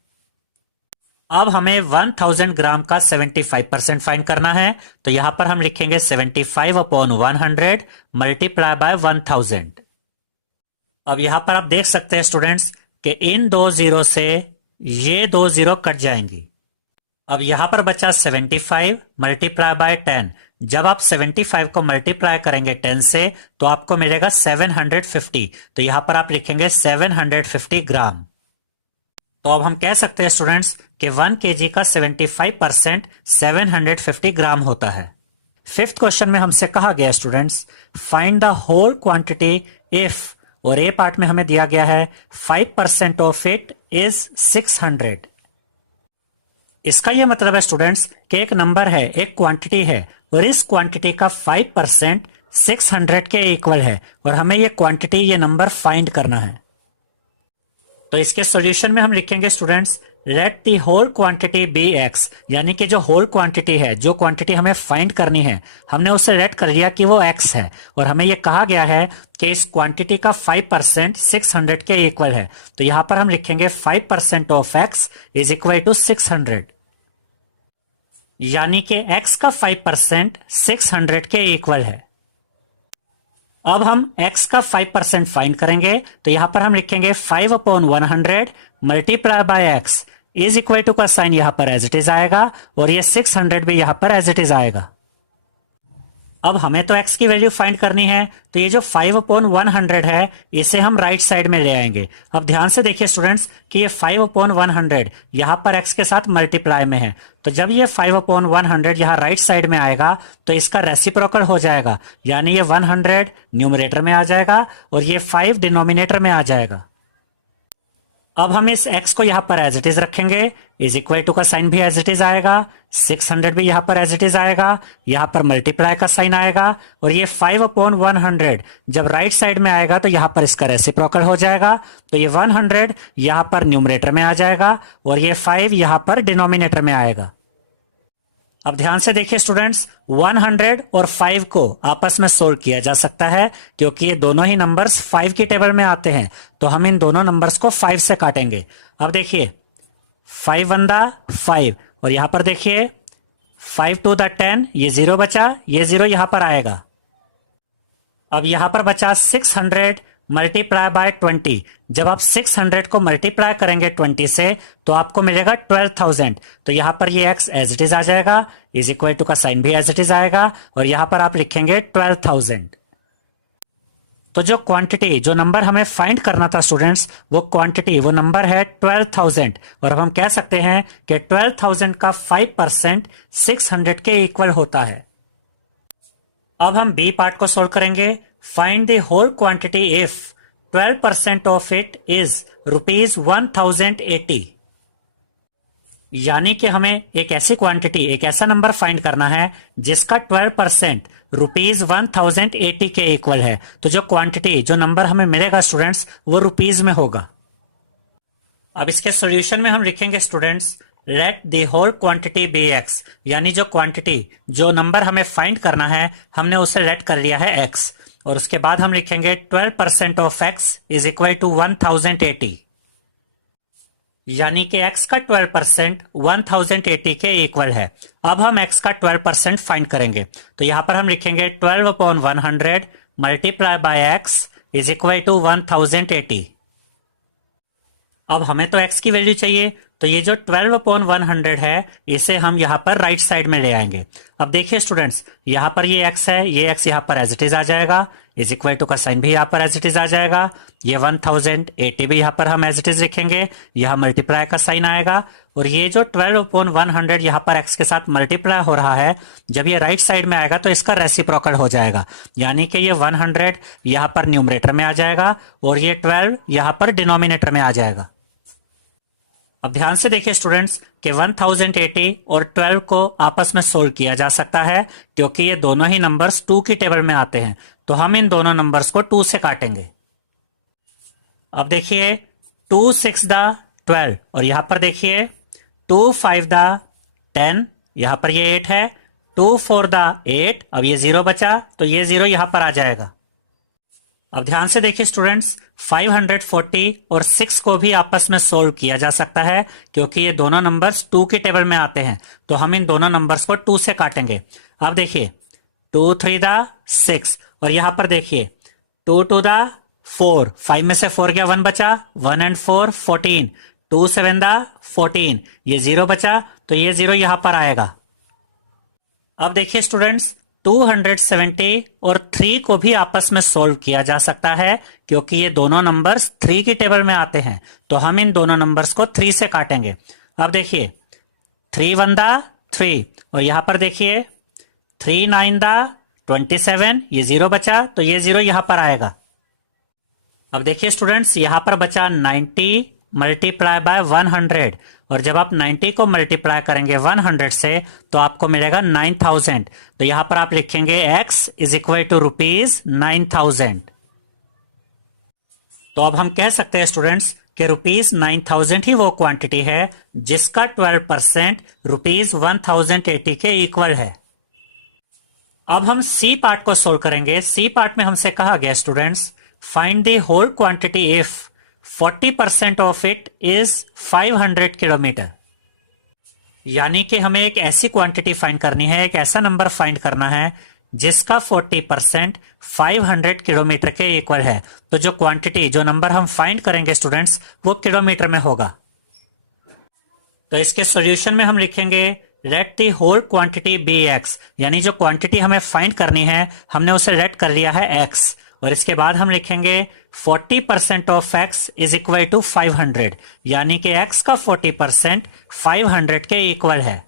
अब हमें 1000 ग्राम का 75% फाइंड करना है। तो यहां पर हम लिखेंगे 75/100 मल्टीप्लाई बाय 1000। अब यहां पर आप देख सकते हैं स्टूडेंट्स कि इन दो जीरो से ये दो जीरो कट जाएंगी। अब यहां पर बचा 75 मल्टीप्लाई बाय 10। जब आप 75 को मल्टीप्लाई करेंगे 10 से तो आपको मिलेगा 750। तो यहां पर आप लिखेंगे 750 ग्राम। तो अब हम कह सकते हैं स्टूडेंट्स कि 1 kg का 75% 750 ग्राम होता है। फिफ्थ क्वेश्चन में हमसे कहा गया students find the whole quantity if, और ए पार्ट में हमें दिया गया है 5% ऑफ इट इज 600। इसका यह मतलब है स्टूडेंट्स कि एक नंबर है, एक क्वांटिटी है और इस क्वांटिटी का 5% 600 के इक्वल है और हमें यह क्वांटिटी, ये नंबर फाइंड करना है। तो इसके सॉल्यूशन में हम लिखेंगे students let the whole quantity be x, यानी कि जो होल क्वांटिटी है, जो क्वांटिटी हमें फाइंड करनी है, हमने उसे लेट कर लिया कि वो एक्स है और हमें यह कहा गया है कि इस क्वांटिटी का 5% 600 के इक्वल है। तो यहां पर हम लिखेंगे 5% of x is equal to 600, यानी कि x का 5% 600 के इक्वल है। अब हम x का 5% फाइंड करेंगे। तो यहां पर हम लिखेंगे 5/100 multiply by x is equal to का साइन यहां पर एज इट इज आएगा और ये 600 भी यहां पर एज इट इज आएगा। अब हमें तो x की वैल्यू फाइंड करनी है, तो ये जो 5/100 है इसे हम राइट साइड में ले आएंगे। अब ध्यान से देखिए स्टूडेंट्स कि ये 5/100 यहां पर x के साथ मल्टीप्लाई में है। तो जब ये 5/100 यहां राइट साइड में आएगा तो इसका रेसिप्रोकल हो जाएगा, यानी ये 100 न्यूमरेटर में आ जाएगा और ये 5 डिनोमिनेटर में आ जाएगा। अब हम इस x को यहां पर एज इट इज रखेंगे, इज इक्वल टू का साइन भी एज इट इज आएगा, 600 भी यहां पर एज इट इज आएगा, यहां पर मल्टीप्लाई का साइन आएगा और ये 5/100 जब राइट साइड में आएगा तो यहां पर इसका रेसिप्रोकल हो जाएगा। तो ये 100 यहां पर न्यूमरेटर में आ जाएगा और ये 5 यहां पर डिनोमिनेटर में आएगा। अब ध्यान से देखिए स्टूडेंट्स 100 और 5 को आपस में सोल्व किया जा सकता है क्योंकि ये दोनों ही नंबर्स 5 की टेबल में आते हैं। तो हम इन दोनों नंबर्स को 5 से काटेंगे। अब देखिए 5 1 5 और यहां पर देखिए 5 2 10, ये 0 बचा, ये 0 यहां पर आएगा। अब यहां पर बचा 600 मल्टीप्लाई बाय 20। जब आप 600 को मल्टीप्लाई करेंगे 20 से तो आपको मिलेगा 12000। तो यहां पर ये x एज इट इज आ जाएगा, इज इक्वल टू का साइन भी एज इट इज आएगा और यहां पर आप लिखेंगे 12000। तो जो क्वांटिटी, जो नंबर हमें फाइंड करना था स्टूडेंट्स, वो क्वांटिटी, वो नंबर है 12000 और अब हम कह सकते हैं कि 12000 का 5% 600 के इक्वल होता है। अब हम बी पार्ट को सोल्व करेंगे। Find the whole quantity if 12% of it is ₹1080। यानी कि हमें एक ऐसी क्वांटिटी, एक ऐसा नंबर फाइंड करना है जिसका 12% ₹1080 के इक्वल है। तो जो क्वांटिटी, जो नंबर हमें मिलेगा स्टूडेंट्स, वो रुपीज में होगा। अब इसके सॉल्यूशन में हम लिखेंगे students, let the whole quantity be x, यानी जो क्वांटिटी, जो नंबर हमें फाइंड करना है, हमने उसे लेट कर लिया है एक्स। और उसके बाद हम लिखेंगे 12% of x is equal to 1080, यानी कि x का 12% 1080 के इक्वल है। अब हम x का 12% फाइंड करेंगे, तो यहां पर हम लिखेंगे 12/100 multiply by x is equal to 1080। अब हमें तो x की वैल्यू चाहिए, तो ये जो 12/100 है, इसे हम यहाँ पर राइट साइड में ले आएंगे। अब देखिए स्टूडेंट्स, यहाँ पर ये x है, ये x यहाँ पर एज इट इज आ जाएगा, इज इक्वल टू का साइन भी यहाँ पर एज इट इज आ जाएगा, ये 1080 भी यहाँ पर हम एज इट इज लिखेंगे, यहाँ मल्टीप्लाई का साइन आएगा, और ये जो 12/100 यहाँ पर x के साथ मल्टीप्लाई हो रहा है, जब ये राइट साइड में आएगा तो इसका रेसिप्रोकल हो जाएगा, यानी कि ये 100 यहाँ पर न्यूमरेटर में आ जाएगा और ये 12 यहाँ पर डिनोमिनेटर में आ जाएगा। अब ध्यान से देखिए स्टूडेंट्स कि 1080 और 12 को आपस में सोल्व किया जा सकता है, क्योंकि ये दोनों ही नंबर्स 2 की टेबल में आते हैं। तो हम इन दोनों नंबर्स को 2 से काटेंगे। अब देखिए 2 6 दा 12, और यहां पर देखिए 2 5 दा 10, यहां पर ये 8 है, 2 4 दा 8, अब ये 0 बचा, तो ये 0 यहां पर आ जाएगा। अब ध्यान से देखिए स्टूडेंट्स, 540 और 6 को भी आपस में सोल्व किया जा सकता है, क्योंकि ये दोनों नंबर्स 2 की टेबल में आते हैं। तो हम इन दोनों नंबर्स को 2 से काटेंगे। अब देखिए 2 3 दा 6, और यहां पर देखिए 2 2 दा 4, 5 में से 4 गया, 1 बचा, 1 and 4 14, 2 7 दा 14, ये 0 बचा, तो ये 0 यहां पर आएगा। अब देखिए स्टूडेंट्स, 270 और 3 को भी आपस में सोल्व किया जा सकता है, क्योंकि ये दोनों नंबर्स 3 की टेबल में आते हैं। तो हम इन दोनों नंबर्स को 3 से काटेंगे। अब देखिए 3 1 दा 3, और यहां पर देखिए 3 9 दा 27, ये 0 बचा, तो ये 0 यहां पर आएगा। अब देखिए स्टूडेंट्स, यहां पर बचा 90 मल्टीप्लाई बाय 100, और जब आप 90 को मल्टीप्लाई करेंगे 100 से तो आपको मिलेगा 9000। तो यहां पर आप लिखेंगे x इज इक्वल टू ₹9000। तो अब हम कह सकते हैं स्टूडेंट्स कि ₹9000 ही वो क्वांटिटी है जिसका 12% ₹1080 के इक्वल है। अब हम सी पार्ट को सोल्व करेंगे। सी पार्ट में हमसे कहा गया students, find the whole quantity if 40% of it is 500 kilometre. यानी कि हमें एक ऐसी क्वांटिटी फाइंड करनी है, एक ऐसा नंबर फाइंड करना है जिसका 40% 500 किलोमीटर के इक्वल है। तो जो क्वांटिटी, जो नंबर हम फाइंड करेंगे स्टूडेंट्स, वो किलोमीटर में होगा। तो इसके सॉल्यूशन में हम लिखेंगे let the whole quantity be x, यानी जो क्वांटिटी हमें फाइंड करनी है हमने उसे लेट कर लिया है एक्स, और इसके बाद हम लिखेंगे 40% of x is equal to 500, यानी कि x का 40% 500 के इक्वल है।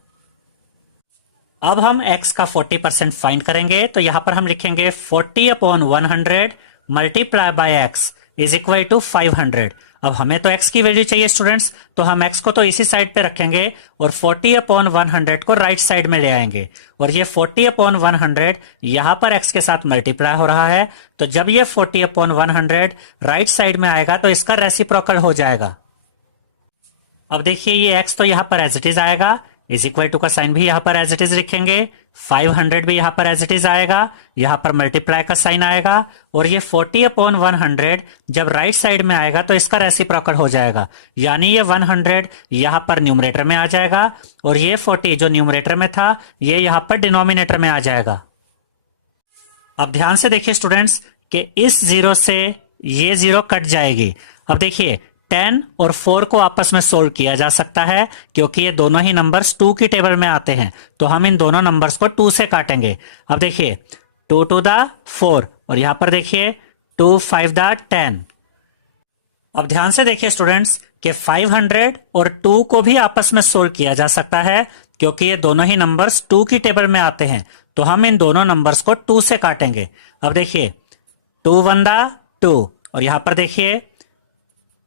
अब हम x का 40% फाइंड करेंगे, तो यहां पर हम लिखेंगे 40/100 multiply by x is equal to 500। अब हमें तो x की वैल्यू चाहिए स्टूडेंट्स, तो हम x को तो इसी साइड पे रखेंगे और 40/100 को राइट साइड में ले आएंगे, और ये 40/100 यहां पर x के साथ मल्टीप्लाई हो रहा है। तो जब ये 40/100 राइट साइड में आएगा तो इसका रेसिप्रोकल हो जाएगा। अब देखिए ये x तो यहां पर एज इट इज आएगा, इज इक्वल टू का साइन भी यहां पर एज इट इज लिखेंगे, 500 भी यहां पर एज इट इज आएगा, यहां पर मल्टीप्लाई का साइन आएगा, और ये 40/100 जब राइट साइड में आएगा तो इसका रेसिप्रोकल हो जाएगा, यानी ये 100 यहां पर न्यूमरेटर में आ जाएगा, और ये 40 जो न्यूमरेटर में था ये यहां पर डिनोमिनेटर में आ जाएगा। अब ध्यान से देखिए स्टूडेंट्स कि इस 0 से ये 0 कट जाएगी। अब देखिए 10 और 4 को आपस में सोल्व किया जा सकता है, क्योंकि ये दोनों ही नंबर्स 2 की टेबल में आते हैं। तो हम इन दोनों नंबर्स को 2 से काटेंगे। अब देखिए 2 2 दा 4, और यहां पर देखिए 2 5 दा 10। अब ध्यान से देखिए स्टूडेंट्स कि 500 और 2 को भी आपस में सोल्व किया जा सकता है, क्योंकि ये दोनों ही नंबर्स 2 की टेबल में आते हैं। तो हम इन दोनों नंबर्स को 2 से काटेंगे। अब देखिए 2 1 दा 2, और यहां पर देखिए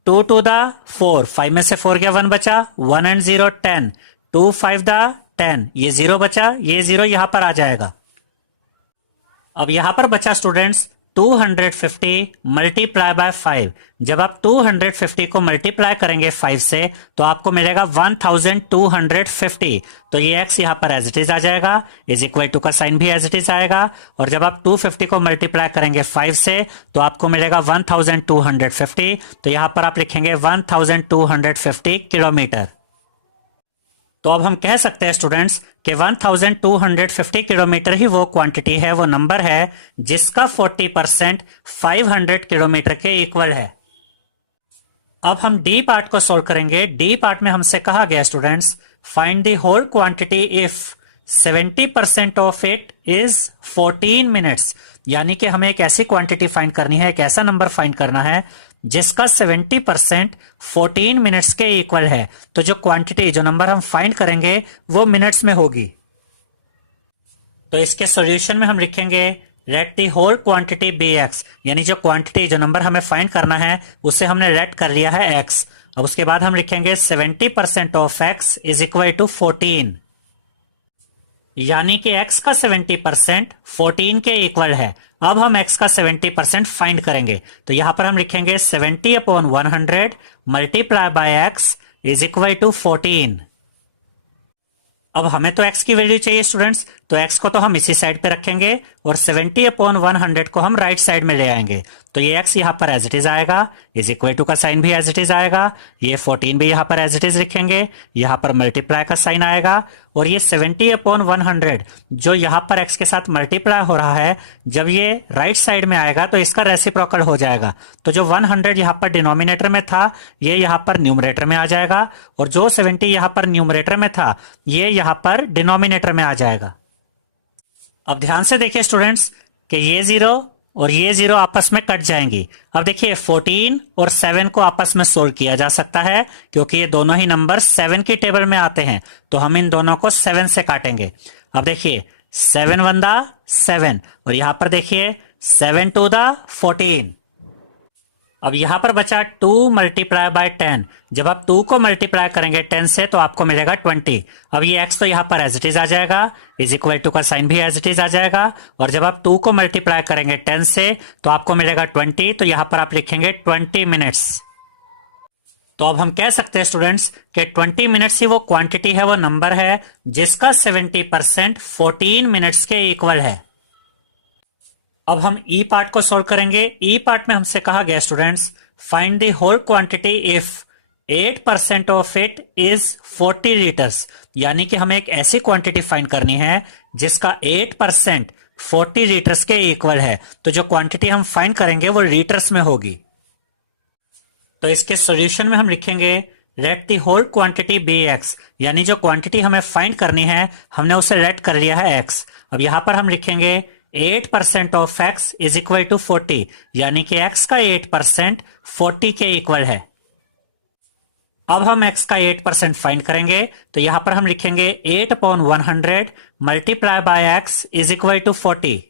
2 2 दा 4, 5 में से 4 गया, 1 बचा, 1 एंड 0 10, 2 5 दा 10, ये 0 बचा, ये 0 यहां पर आ जाएगा। अब यहां पर बचा स्टूडेंट्स 250 मल्टीप्लाई बाय 5। जब आप 250 को मल्टीप्लाई करेंगे 5 से तो आपको मिलेगा 1250। तो ये x यहां पर एज इट इज आ जाएगा, इज इक्वल टू का साइन भी एज इट इज आएगा। और जब आप 250 को मल्टीप्लाई करेंगे 5 से तो आपको मिलेगा 1250। तो यहां पर आप लिखेंगे 1250 किलोमीटर। तो अब हम कह सकते हैं स्टूडेंट्स कि 1250 किलोमीटर ही वो क्वांटिटी है, वो नंबर है जिसका 40% 500 किलोमीटर के इक्वल है। अब हम डी पार्ट को सोल्व करेंगे। डी पार्ट में हमसे कहा गया students find the whole quantity if 70% of it is 14 minutes. यानी कि हमें एक ऐसी क्वांटिटी फाइंड करनी है, एक ऐसा नंबर फाइंड करना है जिसका 70% 14 मिनट्स के इक्वल है। तो जो क्वांटिटी, जो नंबर हम फाइंड करेंगे वो मिनट्स में होगी। तो इसके सॉल्यूशन में हम लिखेंगे let the whole quantity be x, यानी जो क्वांटिटी, जो नंबर हमें फाइंड करना है उसे हमने लेट कर लिया है एक्स। अब उसके बाद हम लिखेंगे 70% of x is equal to 14, यानी कि x का 70% 14 के इक्वल है। अब हम x का 70% फाइंड करेंगे। तो यहां पर हम लिखेंगे 70/100 multiply by x is equal to 14। अब हमें तो x की वैल्यू चाहिए स्टूडेंट्स, तो x को तो हम इसी साइड पे रखेंगे और 70/100 को हम राइट साइड में ले आएंगे। तो ये x यहां पर एज इट इज आएगा, इज इक्वल टू का साइन भी एज इट इज आएगा, ये 14 भी यहां पर एज इट इज लिखेंगे, यहां पर मल्टीप्लाई का साइन आएगा, और ये 70/100 जो यहां पर x के साथ मल्टीप्लाई हो रहा है, जब ये राइट साइड में आएगा तो इसका रेसिप्रोकल हो जाएगा। तो जो 100 यहां पर डिनोमिनेटर में था ये यहां पर न्यूमरेटर में आ जाएगा, और जो 70 यहां पर न्यूमरेटर में था ये यहां पर डिनोमिनेटर में आ जाएगा। अब ध्यान से देखिए स्टूडेंट्स कि ये 0 और ये 0 आपस में कट जाएंगी। अब देखिए 14 और 7 को आपस में सोल्व किया जा सकता है क्योंकि ये दोनों ही नंबर 7 की टेबल में आते हैं, तो हम इन दोनों को 7 से काटेंगे। अब देखिए 7 1 दा 7, और यहां पर देखिए 7 2 दा 14। अब यहां पर बचा 2 मल्टीप्लाई बाय 10। जब आप 2 को मल्टीप्लाई करेंगे 10 से तो आपको मिलेगा 20। अब ये x तो यहां पर एज इट इज आ जाएगा, इज इक्वल टू का साइन भी एज इट इज आ जाएगा, और जब आप 2 को मल्टीप्लाई करेंगे 10 से तो आपको मिलेगा 20। तो यहां पर आप लिखेंगे 20 मिनट्स। तो अब हम कह सकते हैं स्टूडेंट्स कि 20 मिनट्स ही वो क्वांटिटी है, वो नंबर है जिसका 70% 14 मिनट्स के इक्वल है। अब हम ई पार्ट को सोल्व करेंगे। ई पार्ट में हमसे कहा गया students find the whole quantity if 8% of it is 40 litres. यानी कि हमें एक ऐसी क्वांटिटी फाइंड करनी है जिसका 8% 40 लीटर्स के इक्वल है। तो जो क्वांटिटी हम फाइंड करेंगे वो लीटर्स में होगी। तो इसके सॉल्यूशन में हम लिखेंगे let the whole quantity be x, यानी जो क्वांटिटी हमें फाइंड करनी है हमने उसे लेट कर लिया है एक्स। अब यहां पर हम लिखेंगे 8% of x is equal to 40, यानी कि x का 8% 40 के इक्वल है। अब हम x का 8% फाइंड करेंगे, तो यहां पर हम लिखेंगे 8/100 multiply by x is equal to 40।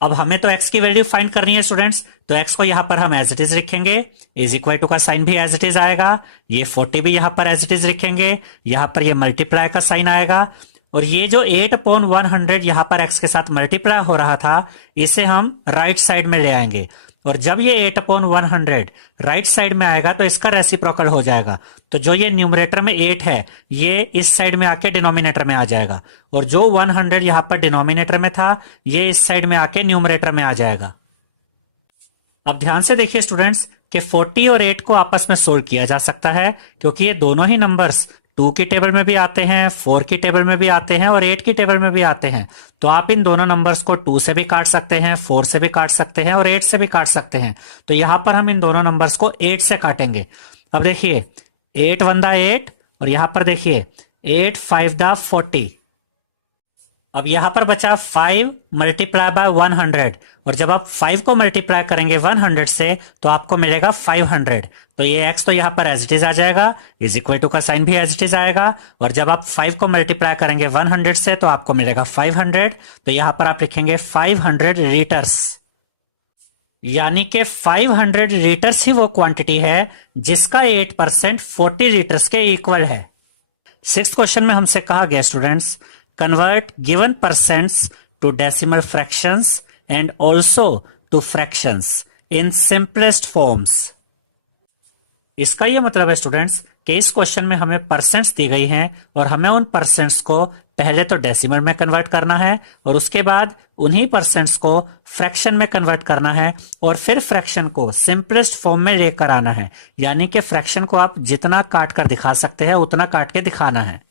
अब हमें तो x की वैल्यू फाइंड करनी है स्टूडेंट्स, तो x को यहां पर हम एज इट इज लिखेंगे, इज इक्वल टू का साइन भी एज इट इज आएगा, ये 40 भी यहां पर एज इट इज लिखेंगे, यहां पर ये मल्टीप्लाई का साइन आएगा, और ये जो 8/100 यहां पर x के साथ मल्टीप्लाई हो रहा था इसे हम राइट साइड में ले आएंगे, और जब ये 8/100 राइट साइड में आएगा तो इसका रेसिप्रोकल हो जाएगा। तो जो ये न्यूमरेटर में 8 है ये इस साइड में आके डिनोमिनेटर में आ जाएगा, और जो 100 यहां पर डिनोमिनेटर में था ये इस साइड में आके न्यूमरेटर में आ जाएगा। अब ध्यान से देखिए स्टूडेंट्स कि 40 और 8 को आपस में सोल्व किया जा सकता है क्योंकि ये दोनों ही नंबर्स 2 की टेबल में भी आते हैं, 4 की टेबल में भी आते हैं और 8 की टेबल में भी आते हैं। तो आप इन दोनों नंबर्स को 2 से भी काट सकते हैं, 4 से भी काट सकते हैं और 8 से भी काट सकते हैं। तो यहां पर हम इन दोनों नंबर्स को 8 से काटेंगे। अब देखिए 8 1 दा 8, और यहां पर देखिए 8 5 दा 40। अब यहां पर बचा 5 मल्टीप्लाई बाय 100, और जब आप 5 को मल्टीप्लाई करेंगे 100 से तो आपको मिलेगा 500। तो ये x तो यहां पर एज इट इज आ जाएगा, इज इक्वल टू का साइन भी एज इट इज आएगा, और जब आप 5 को मल्टीप्लाई करेंगे 100 से तो आपको मिलेगा 500। तो यहां पर आप लिखेंगे 500 लीटर्स। यानी कि 500 लीटर्स ही वो क्वांटिटी है जिसका 8% 40 लीटर्स के इक्वल है। सिक्स्थ क्वेश्चन में हमसे कहा गया students, convert given percents to decimal fractions and also to fractions in simplest forms. इसका यह मतलब है स्टूडेंट्स कि इस क्वेश्चन में हमें परसेंट्स दी गई हैं और हमें उन परसेंट्स को पहले तो डेसिमल में कन्वर्ट करना है और उसके बाद उन्हीं परसेंट्स को फ्रैक्शन में कन्वर्ट करना है और फिर फ्रैक्शन को सिंपलेस्ट फॉर्म में लेकर आना है। यानी कि फ्रैक्शन को आप जितना काट कर दिखा सकते हैं उतना काट के दिखाना है।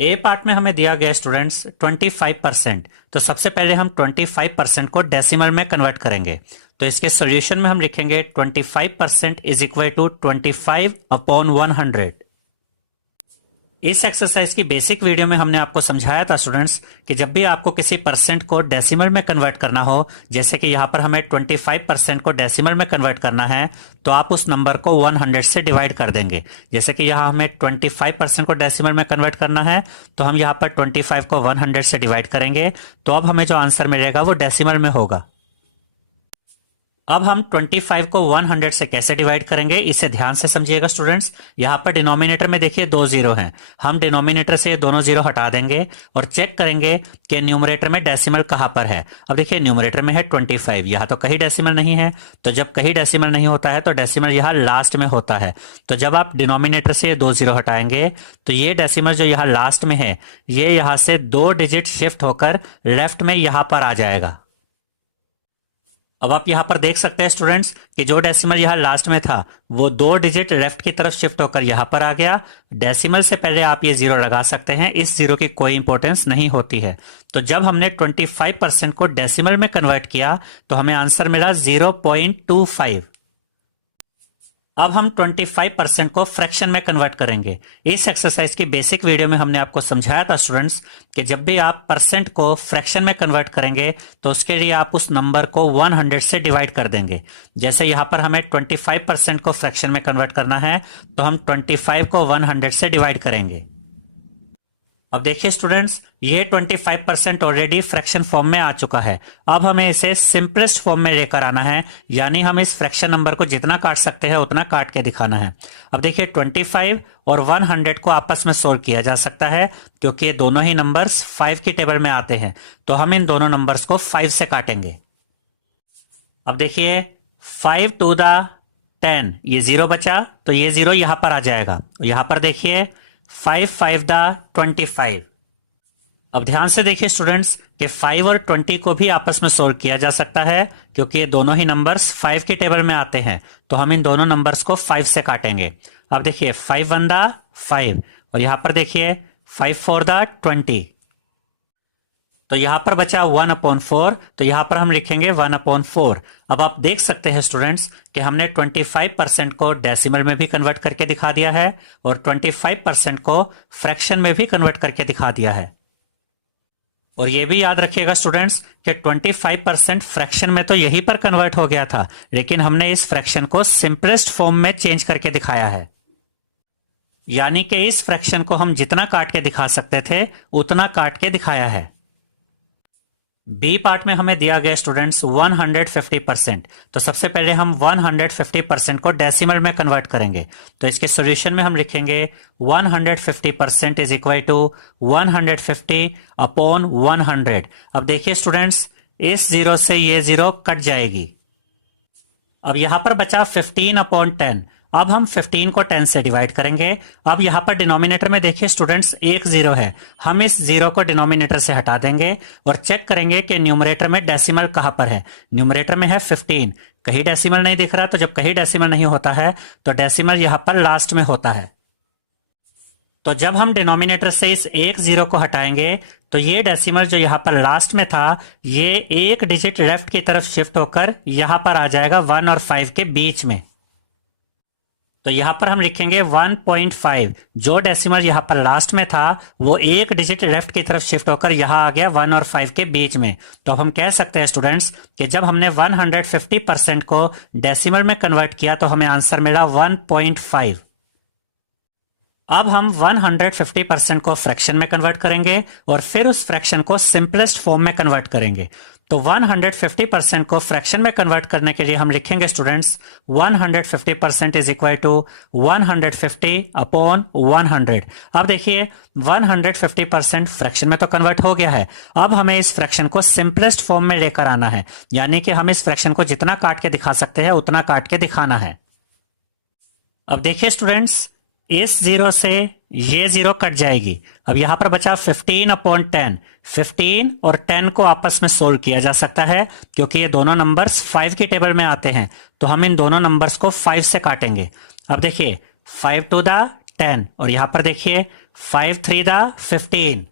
ए पार्ट में हमें दिया गया स्टूडेंट्स 25%, तो सबसे पहले हम 25% को डेसिमल में कन्वर्ट करेंगे। तो इसके सॉल्यूशन में हम लिखेंगे 25% इज इक्वल टू 25/100। इस एक्सरसाइज की बेसिक वीडियो में हमने आपको समझाया था स्टूडेंट्स कि जब भी आपको किसी परसेंट को डेसिमल में कन्वर्ट करना हो, जैसे कि यहां पर हमें 25% को डेसिमल में कन्वर्ट करना है, तो आप उस नंबर को 100 से डिवाइड कर देंगे। जैसे कि यहां हमें 25% को डेसिमल में कन्वर्ट करना है, तो हम यहां पर 25 को 100 से डिवाइड करेंगे, तो अब हमें जो आंसर मिलेगा वो डेसिमल में होगा। अब हम 25 को 100 से कैसे डिवाइड करेंगे इसे ध्यान से समझिएगा स्टूडेंट्स। यहां पर डिनोमिनेटर में देखिए 2 जीरो हैं, हम डिनोमिनेटर से ये दोनों जीरो हटा देंगे और चेक करेंगे कि न्यूमरेटर में डेसिमल कहां पर है। अब देखिए न्यूमरेटर में है 25, यहां तो कहीं डेसिमल नहीं है, तो जब कहीं डेसिमल नहीं होता है तो डेसिमल यहां लास्ट में होता है। तो जब आप डिनोमिनेटर से ये 2 जीरो हटाएंगे तो ये डेसिमल जो यहां लास्ट में है ये यहां से 2 डिजिट शिफ्ट होकर लेफ्ट में यहां पर आ जाएगा। अब आप यहां पर देख सकते हैं स्टूडेंट्स कि जो डेसिमल यहां लास्ट में था वो 2 डिजिट लेफ्ट की तरफ शिफ्ट होकर यहां पर आ गया। डेसिमल से पहले आप ये जीरो लगा सकते हैं, इस जीरो की कोई इंपॉर्टेंस नहीं होती है। तो जब हमने 25% को डेसिमल में कन्वर्ट किया तो हमें आंसर मिला 0.25। अब हम 25% को फ्रैक्शन में कन्वर्ट करेंगे। इस एक्सरसाइज की बेसिक वीडियो में हमने आपको समझाया था स्टूडेंट्स कि जब भी आप परसेंट को फ्रैक्शन में कन्वर्ट करेंगे तो उसके लिए आप उस नंबर को 100 से डिवाइड कर देंगे। जैसे यहां पर हमें 25% को फ्रैक्शन में कन्वर्ट करना है तो हम 25 को 100 से डिवाइड करेंगे। अब देखिए स्टूडेंट्स ये 25% ऑलरेडी फ्रैक्शन फॉर्म में आ चुका है। अब हमें इसे सिंपलेस्ट फॉर्म में लेकर आना है, यानी हम इस फ्रैक्शन नंबर को जितना काट सकते हैं उतना काट के दिखाना है। अब देखिए 25 और 100 को आपस में सोल्व किया जा सकता है क्योंकि ये दोनों ही नंबर्स 5 की टेबल में आते हैं, तो हम इन दोनों नंबर्स को 5 से काटेंगे। अब देखिए 5 टू द 10, ये 0 बचा तो ये 0 यहां पर आ जाएगा। यहां पर देखिए 5 5 द 25। अब ध्यान से देखिए स्टूडेंट्स कि 5 और 20 को भी आपस में सोल्व किया जा सकता है क्योंकि ये दोनों ही नंबर्स 5 की टेबल में आते हैं, तो हम इन दोनों नंबर्स को 5 से काटेंगे। अब देखिए 5 1 द 5 और यहां पर देखिए 5 4 द 20, तो यहां पर बचा 1/4, तो यहां पर हम लिखेंगे 1/4। अब आप देख सकते हैं स्टूडेंट्स कि हमने 25% को डेसिमल में भी कन्वर्ट करके दिखा दिया है और 25% को फ्रैक्शन में भी कन्वर्ट करके दिखा दिया है। और यह भी याद रखिएगा स्टूडेंट्स कि 25% फ्रैक्शन में तो यहीं पर कन्वर्ट हो गया था, लेकिन हमने इस फ्रैक्शन को सिंपलेस्ट फॉर्म में चेंज करके दिखाया है। यानी कि इस फ्रैक्शन को हम जितना काट के दिखा सकते थे उतना काट के दिखाया है। बी पार्ट में हमें दिया गया स्टूडेंट्स 150%, तो सबसे पहले हम 150% को डेसिमल में कन्वर्ट करेंगे। तो इसके सॉल्यूशन में हम लिखेंगे 150% इज इक्वल टू 150/100। अब देखिए स्टूडेंट्स इस जीरो से ये जीरो कट जाएगी। अब यहां पर बचा 15/10। अब हम 15 को 10 से डिवाइड करेंगे। अब यहां पर डिनोमिनेटर में देखिए स्टूडेंट्स एक जीरो है, हम इस जीरो को डिनोमिनेटर से हटा देंगे और चेक करेंगे कि न्यूमरेटर में डेसिमल कहां पर है। न्यूमरेटर में है 15, कहीं डेसिमल नहीं दिख रहा, तो जब कहीं डेसिमल नहीं होता है तो डेसिमल यहां पर लास्ट में होता है। तो जब हम डिनोमिनेटर से इस एक जीरो को हटाएंगे तो ये डेसिमल जो यहां पर लास्ट में था ये एक डिजिट लेफ्ट की तरफ शिफ्ट होकर यहां पर आ जाएगा 1 और 5 के बीच में। तो यहां पर हम लिखेंगे 1.5। जो डेसिमल यहां पर लास्ट में था वो एक डिजिट लेफ्ट की तरफ शिफ्ट होकर यहां आ गया 1 और 5 के बीच में। तो हम कह सकते हैं स्टूडेंट्स कि जब हमने 150% को डेसिमल में कन्वर्ट किया तो हमें आंसर मिला 1.5। अब हम 150% को फ्रैक्शन में कन्वर्ट करेंगे और फिर उस फ्रैक्शन को सिंपलेस्ट फॉर्म में कन्वर्ट करेंगे। तो 150% को फ्रैक्शन में कन्वर्ट करने के लिए हम लिखेंगे students 150% is equal to 150 upon 100। अब देखिए 150% फ्रैक्शन में तो कन्वर्ट हो गया है। अब हमें इस फ्रैक्शन को सिंपलेस्ट फॉर्म में लेकर आना है, यानी कि हम इस फ्रैक्शन को जितना काट के दिखा सकते हैं उतना काट के दिखाना है। अब देखिए स्टूडेंट्स, इस जीरो से ये जीरो कट जाएगी। अब यहां पर बचा 15 अपॉन 10। 15 और 10 को आपस में सोल्व किया जा सकता है क्योंकि ये दोनों नंबर्स 5 की टेबल में आते हैं, तो हम इन दोनों नंबर्स को 5 से काटेंगे। अब देखिए 5 टू द 10 और यहां पर देखिए 5 3 द 15।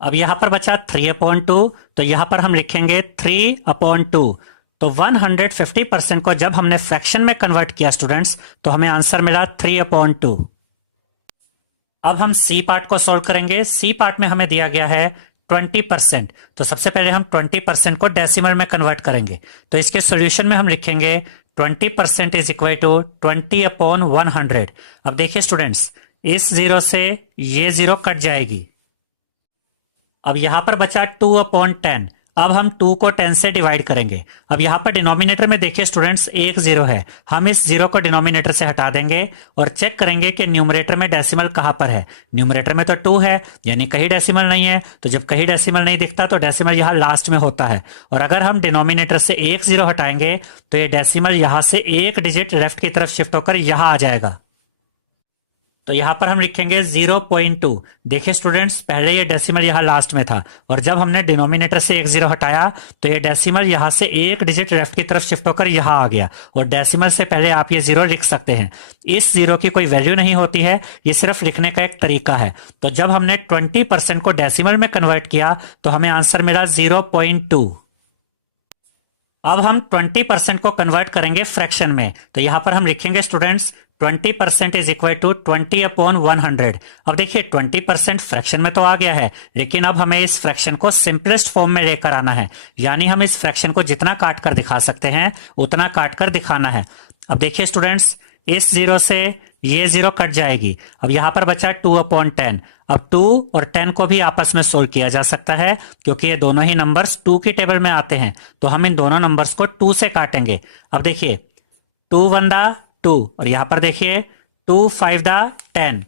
अब यहां पर बचा 3 अपॉन 2, तो यहां पर हम लिखेंगे 3 अपॉन 2। तो 150% को जब हमने फ्रैक्शन में कन्वर्ट किया स्टूडेंट्स, तो हमें आंसर मिला 3 अपॉन 2। अब हम सी पार्ट को सॉल्व करेंगे। सी पार्ट में हमें दिया गया है 20%, तो सबसे पहले हम 20% को डेसिमल में कन्वर्ट करेंगे। तो इसके सॉल्यूशन में हम लिखेंगे 20% इज इक्वल टू 20 अपॉन 100। अब देखिए स्टूडेंट्स, इस जीरो से ये जीरो कट जाएगी। अब यहां पर बचा 2 अपॉन 10। अब हम 2 को 10 से डिवाइड करेंगे। अब यहां पर डिनोमिनेटर में देखिए स्टूडेंट्स एक जीरो है, हम इस जीरो को डिनोमिनेटर से हटा देंगे और चेक करेंगे कि न्यूमरेटर में डेसिमल कहां पर है। न्यूमरेटर में तो 2 है, यानी कहीं डेसिमल नहीं है। तो जब कहीं डेसिमल नहीं दिखता तो डेसिमल यहां लास्ट में होता है। और अगर हम डिनोमिनेटर से एक जीरो हटाएंगे तो ये डेसिमल यहां से एक डिजिट लेफ्ट की तरफ शिफ्ट होकर यहां आ जाएगा। तो यहां पर हम लिखेंगे 0.2। देखिए स्टूडेंट्स, पहले ये डेसिमल यहां लास्ट में था और जब हमने डिनोमिनेटर से एक जीरो हटाया तो ये डेसिमल यहां से एक डिजिट लेफ्ट की तरफ शिफ्ट होकर यहां आ गया और डेसिमल से पहले आप ये जीरो लिख सकते हैं। इस जीरो की कोई वैल्यू नहीं होती है, ये सिर्फ लिखने का एक तरीका है। तो जब हमने 20% को डेसिमल में कन्वर्ट किया तो हमें आंसर मिला 0.2। अब हम 20% को कन्वर्ट करेंगे फ्रैक्शन में। तो यहां पर हम लिखेंगे students 20% is equal to 20 upon 100। अब देखिए 20% फ्रैक्शन में तो आ गया है, लेकिन अब हमें इस फ्रैक्शन को सिंपलेस्ट फॉर्म में लेकर आना है, यानी हम इस फ्रैक्शन को जितना काट कर दिखा सकते हैं उतना काट कर दिखाना है। अब देखिए स्टूडेंट्स, इस जीरो से ये जीरो कट जाएगी। अब यहां पर बचा 2 अपॉन 10। अब 2 और 10 को भी आपस में सोल्व किया जा सकता है क्योंकि ये दोनों ही नंबर्स 2 की टेबल में आते हैं, तो हम इन दोनों नंबर्स को 2 से काटेंगे। अब देखिए 2 1 दा 2 और यहां पर देखिए 2 5 दा 10।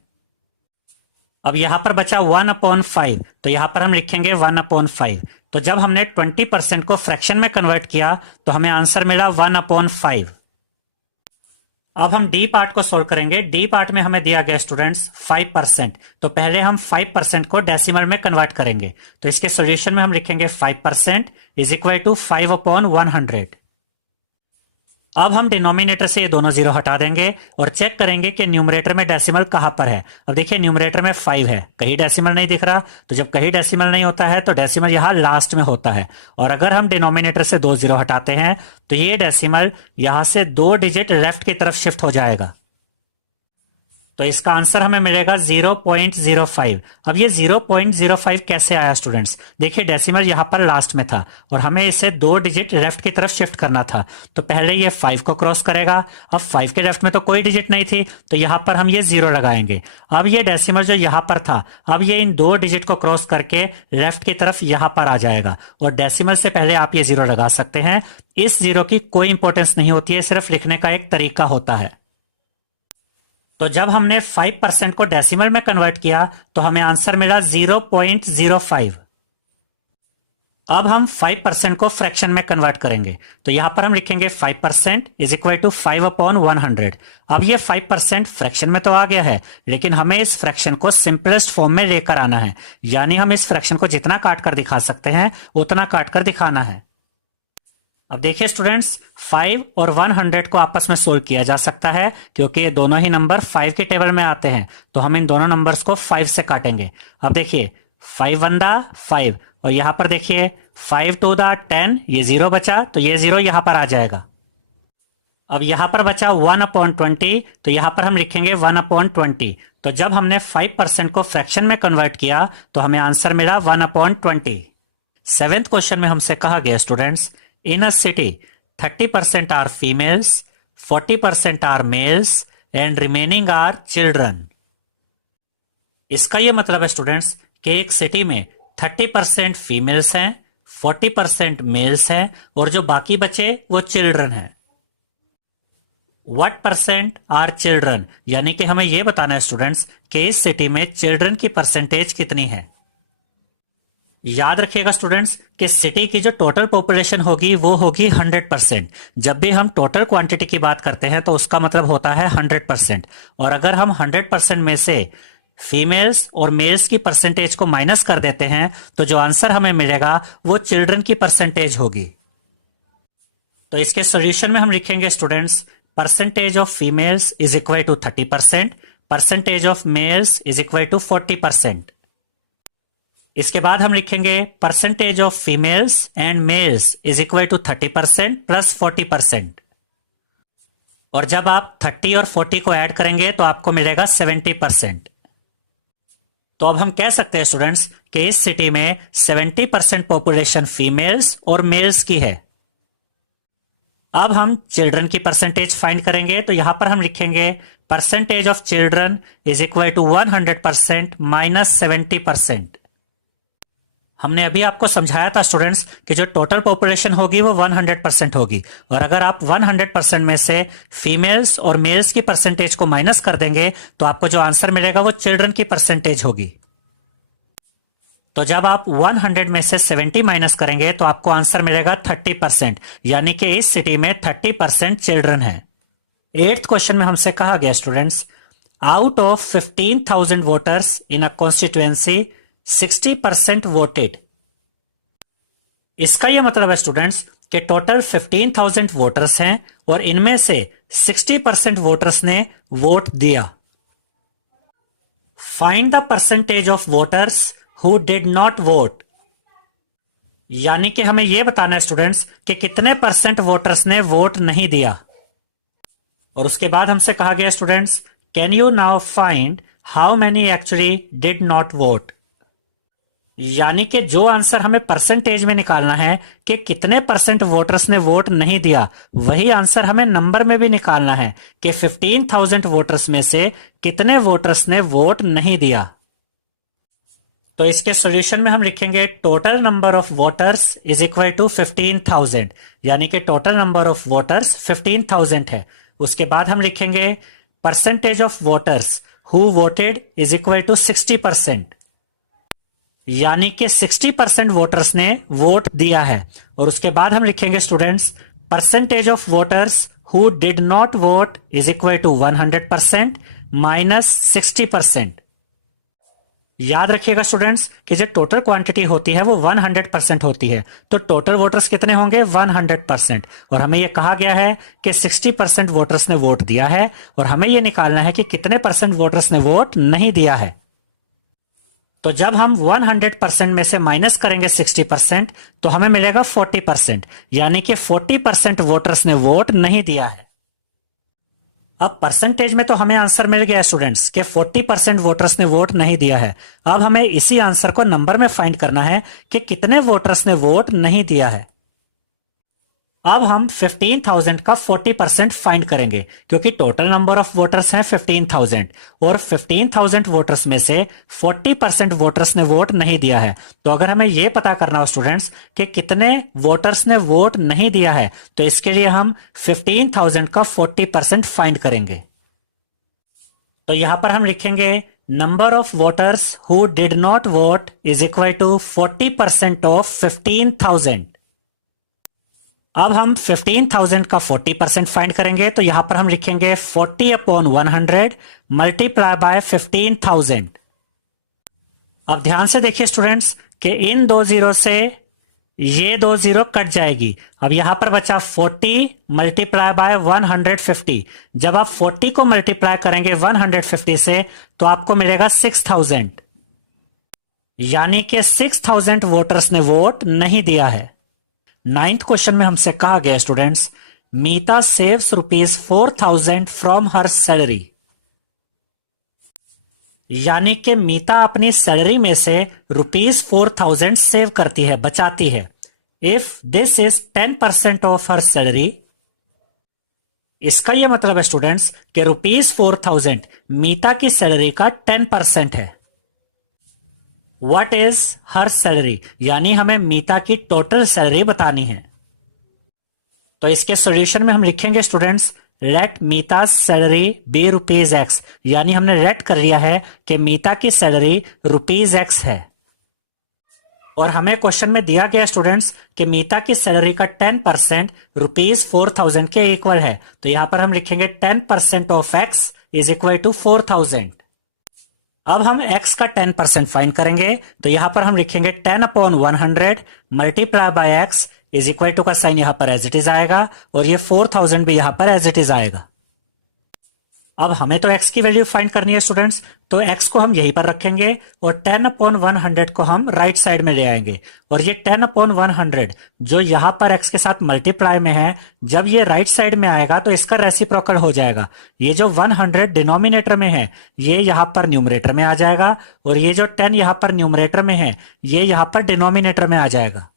अब यहां पर बचा 1 अपॉन 5, तो यहां पर हम लिखेंगे 1 अपॉन 5। तो जब हमने 20% को फ्रैक्शन में कन्वर्ट किया तो हमें आंसर मिला 1 अपॉन 5। अब हम डी पार्ट को सोल्व करेंगे। डी पार्ट में हमें दिया गया स्टूडेंट्स 5%, तो पहले हम 5% को डेसिमल में कन्वर्ट करेंगे। तो इसके सॉल्यूशन में हम लिखेंगे 5% इज इक्वल टू 5 अपॉन 100। अब हम डिनोमिनेटर से ये दोनों जीरो हटा देंगे और चेक करेंगे कि न्यूमरेटर में डेसिमल कहां पर है। अब देखिए न्यूमरेटर में 5 है, कहीं डेसिमल नहीं दिख रहा, तो जब कहीं डेसिमल नहीं होता है तो डेसिमल यहां लास्ट में होता है। और अगर हम डिनोमिनेटर से 2 जीरो हटाते हैं तो ये डेसिमल यहां से 2 डिजिट लेफ्ट की तरफ शिफ्ट हो जाएगा। तो इसका आंसर हमें मिलेगा 0.05। अब ये 0.05 कैसे आया स्टूडेंट्स? देखिए डेसिमल यहां पर लास्ट में था और हमें इसे 2 डिजिट लेफ्ट की तरफ शिफ्ट करना था, तो पहले ये 5 को क्रॉस करेगा। अब 5 के लेफ्ट में तो कोई डिजिट नहीं थी, तो यहां पर हम ये 0 लगाएंगे। अब ये डेसिमल जो यहां पर था, अब ये इन 2 डिजिट को क्रॉस करके लेफ्ट की तरफ यहां पर आ जाएगा और डेसिमल से पहले आप ये 0 लगा सकते हैं। इस 0 की कोई इंपॉर्टेंस नहीं होती है, सिर्फ लिखने का एक तरीका होता है। तो जब हमने 5% को डेसिमल में कन्वर्ट किया तो हमें आंसर मिला 0.05। अब हम 5% को फ्रैक्शन में कन्वर्ट करेंगे। तो यहां पर हम लिखेंगे 5% इज इक्वल टू 5 अपॉन 100। अब ये 5% फ्रैक्शन में तो आ गया है, लेकिन हमें इस फ्रैक्शन को सिंपलेस्ट फॉर्म में लेकर आना है, यानी हम इस फ्रैक्शन को जितना काट कर दिखा सकते हैं उतना काट कर दिखाना है। अब देखिए स्टूडेंट्स, 5 और 100 को आपस में सोल्व किया जा सकता है क्योंकि ये दोनों ही नंबर 5 के टेबल में आते हैं, तो हम इन दोनों नंबर्स को 5 से काटेंगे। अब देखिए 5 1 दा 5 और यहां पर देखिए 5 2 दा 10, ये 0 बचा तो ये 0 यहां पर आ जाएगा। अब यहां पर बचा 1 अपॉन 20, तो यहां पर हम लिखेंगे 1 अपॉन 20। तो जब हमने 5% को फ्रैक्शन में कन्वर्ट किया तो हमें आंसर मिला 1 अपॉन 20। 7th क्वेश्चन में हमसे कहा गया students, in a city 30% are females, 40% are males and remaining are children। इसका यह मतलब है स्टूडेंट्स कि एक सिटी में 30% फीमेल्स हैं, 40% मेल्स हैं और जो बाकी बचे वो चिल्ड्रन हैं। What परसेंट आर चिल्ड्रन, यानी कि हमें यह बताना है स्टूडेंट्स कि इस सिटी में चिल्ड्रन की परसेंटेज कितनी है। याद रखिएगा स्टूडेंट्स कि सिटी की जो टोटल पॉपुलेशन होगी वो होगी 100%। जब भी हम टोटल क्वांटिटी की बात करते हैं तो उसका मतलब होता है 100%। और अगर हम 100% में से फीमेल्स और मेल्स की परसेंटेज को माइनस कर देते हैं तो जो आंसर हमें मिलेगा वो चिल्ड्रन की परसेंटेज होगी। तो इसके सॉल्यूशन में हम लिखेंगे students, percentage of females is equal to 30%, percentage of males is equal to 40%। इसके बाद हम लिखेंगे percentage of females and males is equal to 30% plus 40%। और जब आप 30 और 40 को ऐड करेंगे तो आपको मिलेगा 70%। तो अब हम कह सकते हैं स्टूडेंट्स कि इस सिटी में 70% पॉपुलेशन फीमेल्स और मेल्स की है। अब हम चिल्ड्रन की परसेंटेज फाइंड करेंगे, तो यहां पर हम लिखेंगे percentage of children is equal to 100% minus 70%। हमने अभी आपको समझाया था स्टूडेंट्स कि जो टोटल पॉपुलेशन होगी वो 100% होगी, और अगर आप 100% में से फीमेल्स और मेल्स की परसेंटेज को माइनस कर देंगे तो आपको जो आंसर मिलेगा वो चिल्ड्रन की परसेंटेज होगी। तो जब आप 100 में से 70 माइनस करेंगे तो आपको आंसर मिलेगा 30%, यानी कि इस सिटी में 30% चिल्ड्रन है। 8th क्वेश्चन में हमसे कहा गया students, out of 15,000 voters in a constituency 60% voted. इसका यह मतलब है स्टूडेंट्स कि टोटल 15,000 वोटर्स हैं और इनमें से 60% वोटर्स ने वोट दिया। Find the percentage of voters who did not vote, यानी कि हमें यह बताना है स्टूडेंट्स कि कितने परसेंट वोटर्स ने वोट नहीं दिया। और उसके बाद हमसे कहा गया students, can you now find how many actually did not vote, यानी कि जो आंसर हमें परसेंटेज में निकालना है कि कितने परसेंट वोटर्स ने वोट नहीं दिया, वही आंसर हमें नंबर में भी निकालना है कि 15,000 वोटर्स में से कितने वोटर्स ने वोट नहीं दिया। तो इसके सॉल्यूशन में हम लिखेंगे total number of voters is equal to 15,000, यानी कि टोटल नंबर ऑफ वोटर्स 15,000 है। उसके बाद हम लिखेंगे percentage of voters who voted is equal to 60%, यानी कि 60% वोटर्स ने वोट दिया है। और उसके बाद हम लिखेंगे students percentage of voters who did not vote is equal to 100% minus 60%। याद रखिएगा स्टूडेंट्स कि जो टोटल क्वांटिटी होती है वो 100% होती है, तो टोटल वोटर्स कितने होंगे 100%, और हमें यह कहा गया है कि 60% वोटर्स ने वोट दिया है और हमें यह निकालना है कि कितने परसेंट वोटर्स ने वोट नहीं दिया है। तो जब हम 100% में से माइनस करेंगे 60% तो हमें मिलेगा 40%, यानी कि 40% वोटर्स ने वोट नहीं दिया है। अब परसेंटेज में तो हमें आंसर मिल गया स्टूडेंट्स कि 40% वोटर्स ने वोट नहीं दिया है। अब हमें इसी आंसर को नंबर में फाइंड करना है कि कितने वोटर्स ने वोट नहीं दिया है। अब हम 15,000 का 40% फाइंड करेंगे, क्योंकि टोटल नंबर ऑफ वोटर्स हैं 15,000 और 15,000 वोटर्स में से 40% वोटर्स ने वोट नहीं दिया है। तो अगर हमें यह पता करना हो स्टूडेंट्स कि कितने वोटर्स ने वोट नहीं दिया है तो इसके लिए हम 15,000 का 40% फाइंड करेंगे। तो यहां पर हम लिखेंगे number of voters who did not vote is equal to 40% of 15,000। अब हम 15,000 का 40% फाइंड करेंगे, तो यहां पर हम लिखेंगे 40/100 मल्टीप्लाई बाय 15,000। अब ध्यान से देखिए स्टूडेंट्स कि इन दो जीरो से ये दो जीरो कट जाएगी। अब यहां पर बचा 40 मल्टीप्लाई बाय 150। जब आप 40 को मल्टीप्लाई करेंगे 150 से तो आपको मिलेगा 6,000, यानी कि 6,000 वोटर्स ने वोट नहीं दिया है। 9th क्वेश्चन में हमसे कहा गया students, Meeta saves ₹4,000 from her salary, यानी कि मीता अपनी सैलरी में से ₹4,000 सेव करती है, बचाती है। If this is 10% of her salary, इसका यह मतलब है स्टूडेंट्स कि ₹4,000 मीता की सैलरी का 10% है। व्हाट इज हर सैलरी, यानी हमें मीता की टोटल सैलरी बतानी है। तो इसके सॉल्यूशन में हम लिखेंगे स्टूडेंट्स, लेट मीता सैलरी बी रुपीज एक्स, यानी हमने लेट कर लिया है कि मीता की सैलरी रुपीज एक्स है। और हमें क्वेश्चन में दिया गया स्टूडेंट्स कि मीता की सैलरी का 10% रुपीज 4000 के इक्वल है। तो यहां पर हम लिखेंगे 10% of x is equal to 4000। अब हम x का 10% फाइंड करेंगे, तो यहां पर हम लिखेंगे 10/100 multiply by x is equal to का साइन यहां पर एज इट इज आएगा, और ये 4000 भी यहां पर एज इट इज आएगा। अब हमें तो x की वैल्यू फाइंड करनी है स्टूडेंट्स, तो x को हम यहीं पर रखेंगे और 10/100 को हम राइट साइड में ले आएंगे। और ये 10/100 जो यहां पर x के साथ मल्टीप्लाई में है, जब ये राइट साइड में आएगा तो इसका रेसिप्रोकल हो जाएगा। ये जो 100 डिनोमिनेटर में है ये यहां पर न्यूमरेटर में आ जाएगा, और ये जो 10 यहां पर न्यूमरेटर में है ये यहां पर डिनोमिनेटर में आ जाएगा।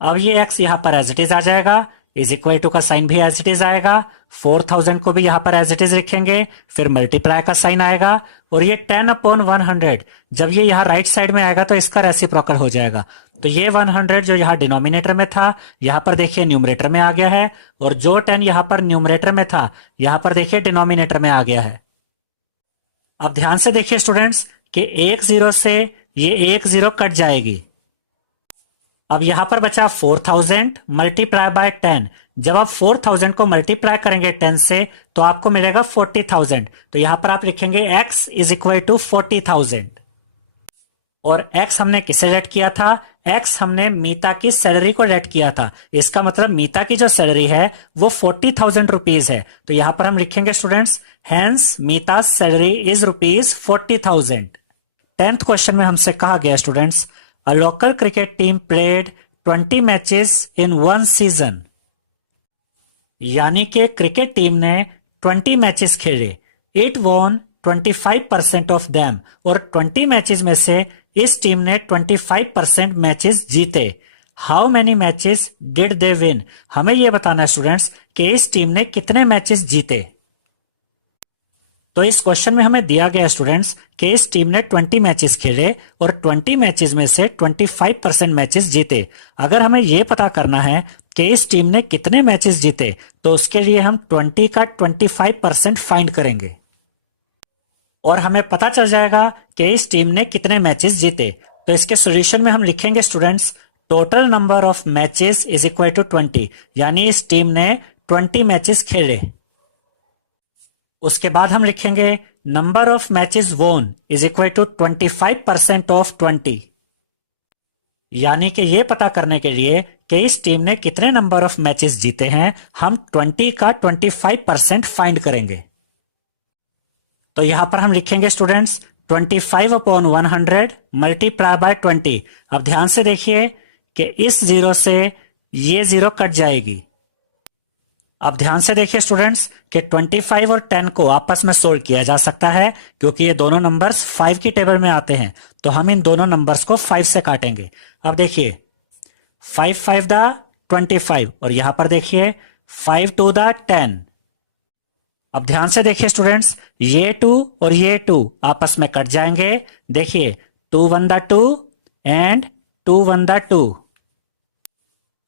अब ये x यहां पर एज इट इज आ जाएगा, इज इक्वल टू का साइन भी एज इट इज आएगा, 4000 को भी यहां पर एज इट इज लिखेंगे, फिर मल्टीप्लाई का साइन आएगा, और ये 10/100 जब ये यहां राइट साइड में आएगा तो इसका रेसिप्रोकल हो जाएगा। तो ये 100 जो यहां डिनोमिनेटर में था यहां पर देखिए न्यूमरेटर में आ गया है, और जो 10 यहां पर न्यूमरेटर में था यहां पर देखिए डिनोमिनेटर में आ गया है। अब ध्यान से देखिए स्टूडेंट्स कि एक जीरो से ये एक जीरो कट जाएगी। अब यहां पर बचा 4000 मल्टीप्लाई बाय 10। जब आप 4000 को मल्टीप्लाई करेंगे 10 से तो आपको मिलेगा 40,000। तो यहां पर आप लिखेंगे x इज इक्वल टू 40,000। और x हमने किसे लेट किया था? x हमने मीता की सैलरी को लेट किया था। इसका मतलब मीता की जो सैलरी है वो 40,000 रुपीज है। तो यहां पर हम लिखेंगे students, hence Meeta salary is rupees 40,000। 10th question में हमसे कहा गया students, A local cricket team played 20 matches in one season. यानी कि क्रिकेट टीम ने 20 मैचेस खेले। It won 25% of them. और 20 मैचेस में से इस टीम ने 25% मैचेस जीते। How many matches did they win? हमें यह बताना है स्टूडेंट्स कि इस टीम ने कितने मैचेस जीते। तो इस क्वेश्चन में हमें दिया गया स्टूडेंट्स कि इस टीम ने 20 मैचेस खेले और 20 मैचेस में से 25% मैचेस जीते। अगर हमें यह पता करना है कि इस टीम ने कितने मैचेस जीते तो उसके लिए हम 20 का 25% फाइंड करेंगे, और हमें पता चल जाएगा कि इस टीम ने कितने मैचेस जीते। तो इसके सॉल्यूशन में हम लिखेंगे students, total number of matches is equal to 20, यानी इस टीम ने 20 मैचेस खेले। उसके बाद हम लिखेंगे नंबर ऑफ मैचेस वोन इज इक्वल टू 25% ऑफ 20, यानी कि यह पता करने के लिए कि इस टीम ने कितने नंबर ऑफ मैचेस जीते हैं हम 20 का 25% फाइंड करेंगे। तो यहां पर हम लिखेंगे स्टूडेंट्स 25/100 मल्टीप्लाई बाय 20। अब ध्यान से देखिए कि इस जीरो से ये जीरो कट जाएगी। अब ध्यान से देखिए स्टूडेंट्स कि 25 और 10 को आपस में सोल्व किया जा सकता है, क्योंकि ये दोनों नंबर्स 5 की टेबल में आते हैं। तो हम इन दोनों नंबर्स को 5 से काटेंगे। अब देखिए 5 5 दा 25, और यहां पर देखिए 5 2 दा 10। अब ध्यान से देखिए स्टूडेंट्स, ये 2 और ये 2 आपस में कट जाएंगे। देखिए 2 1 दा 2 एंड 2 1 दा 2।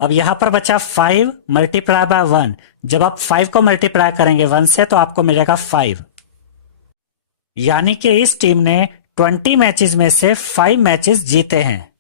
अब यहां पर बचा 5 मल्टीप्लाई बाय 1। जब आप 5 को मल्टीप्लाई करेंगे 1 से तो आपको मिलेगा 5, यानी कि इस टीम ने 20 मैचेस में से 5 मैचेस जीते हैं।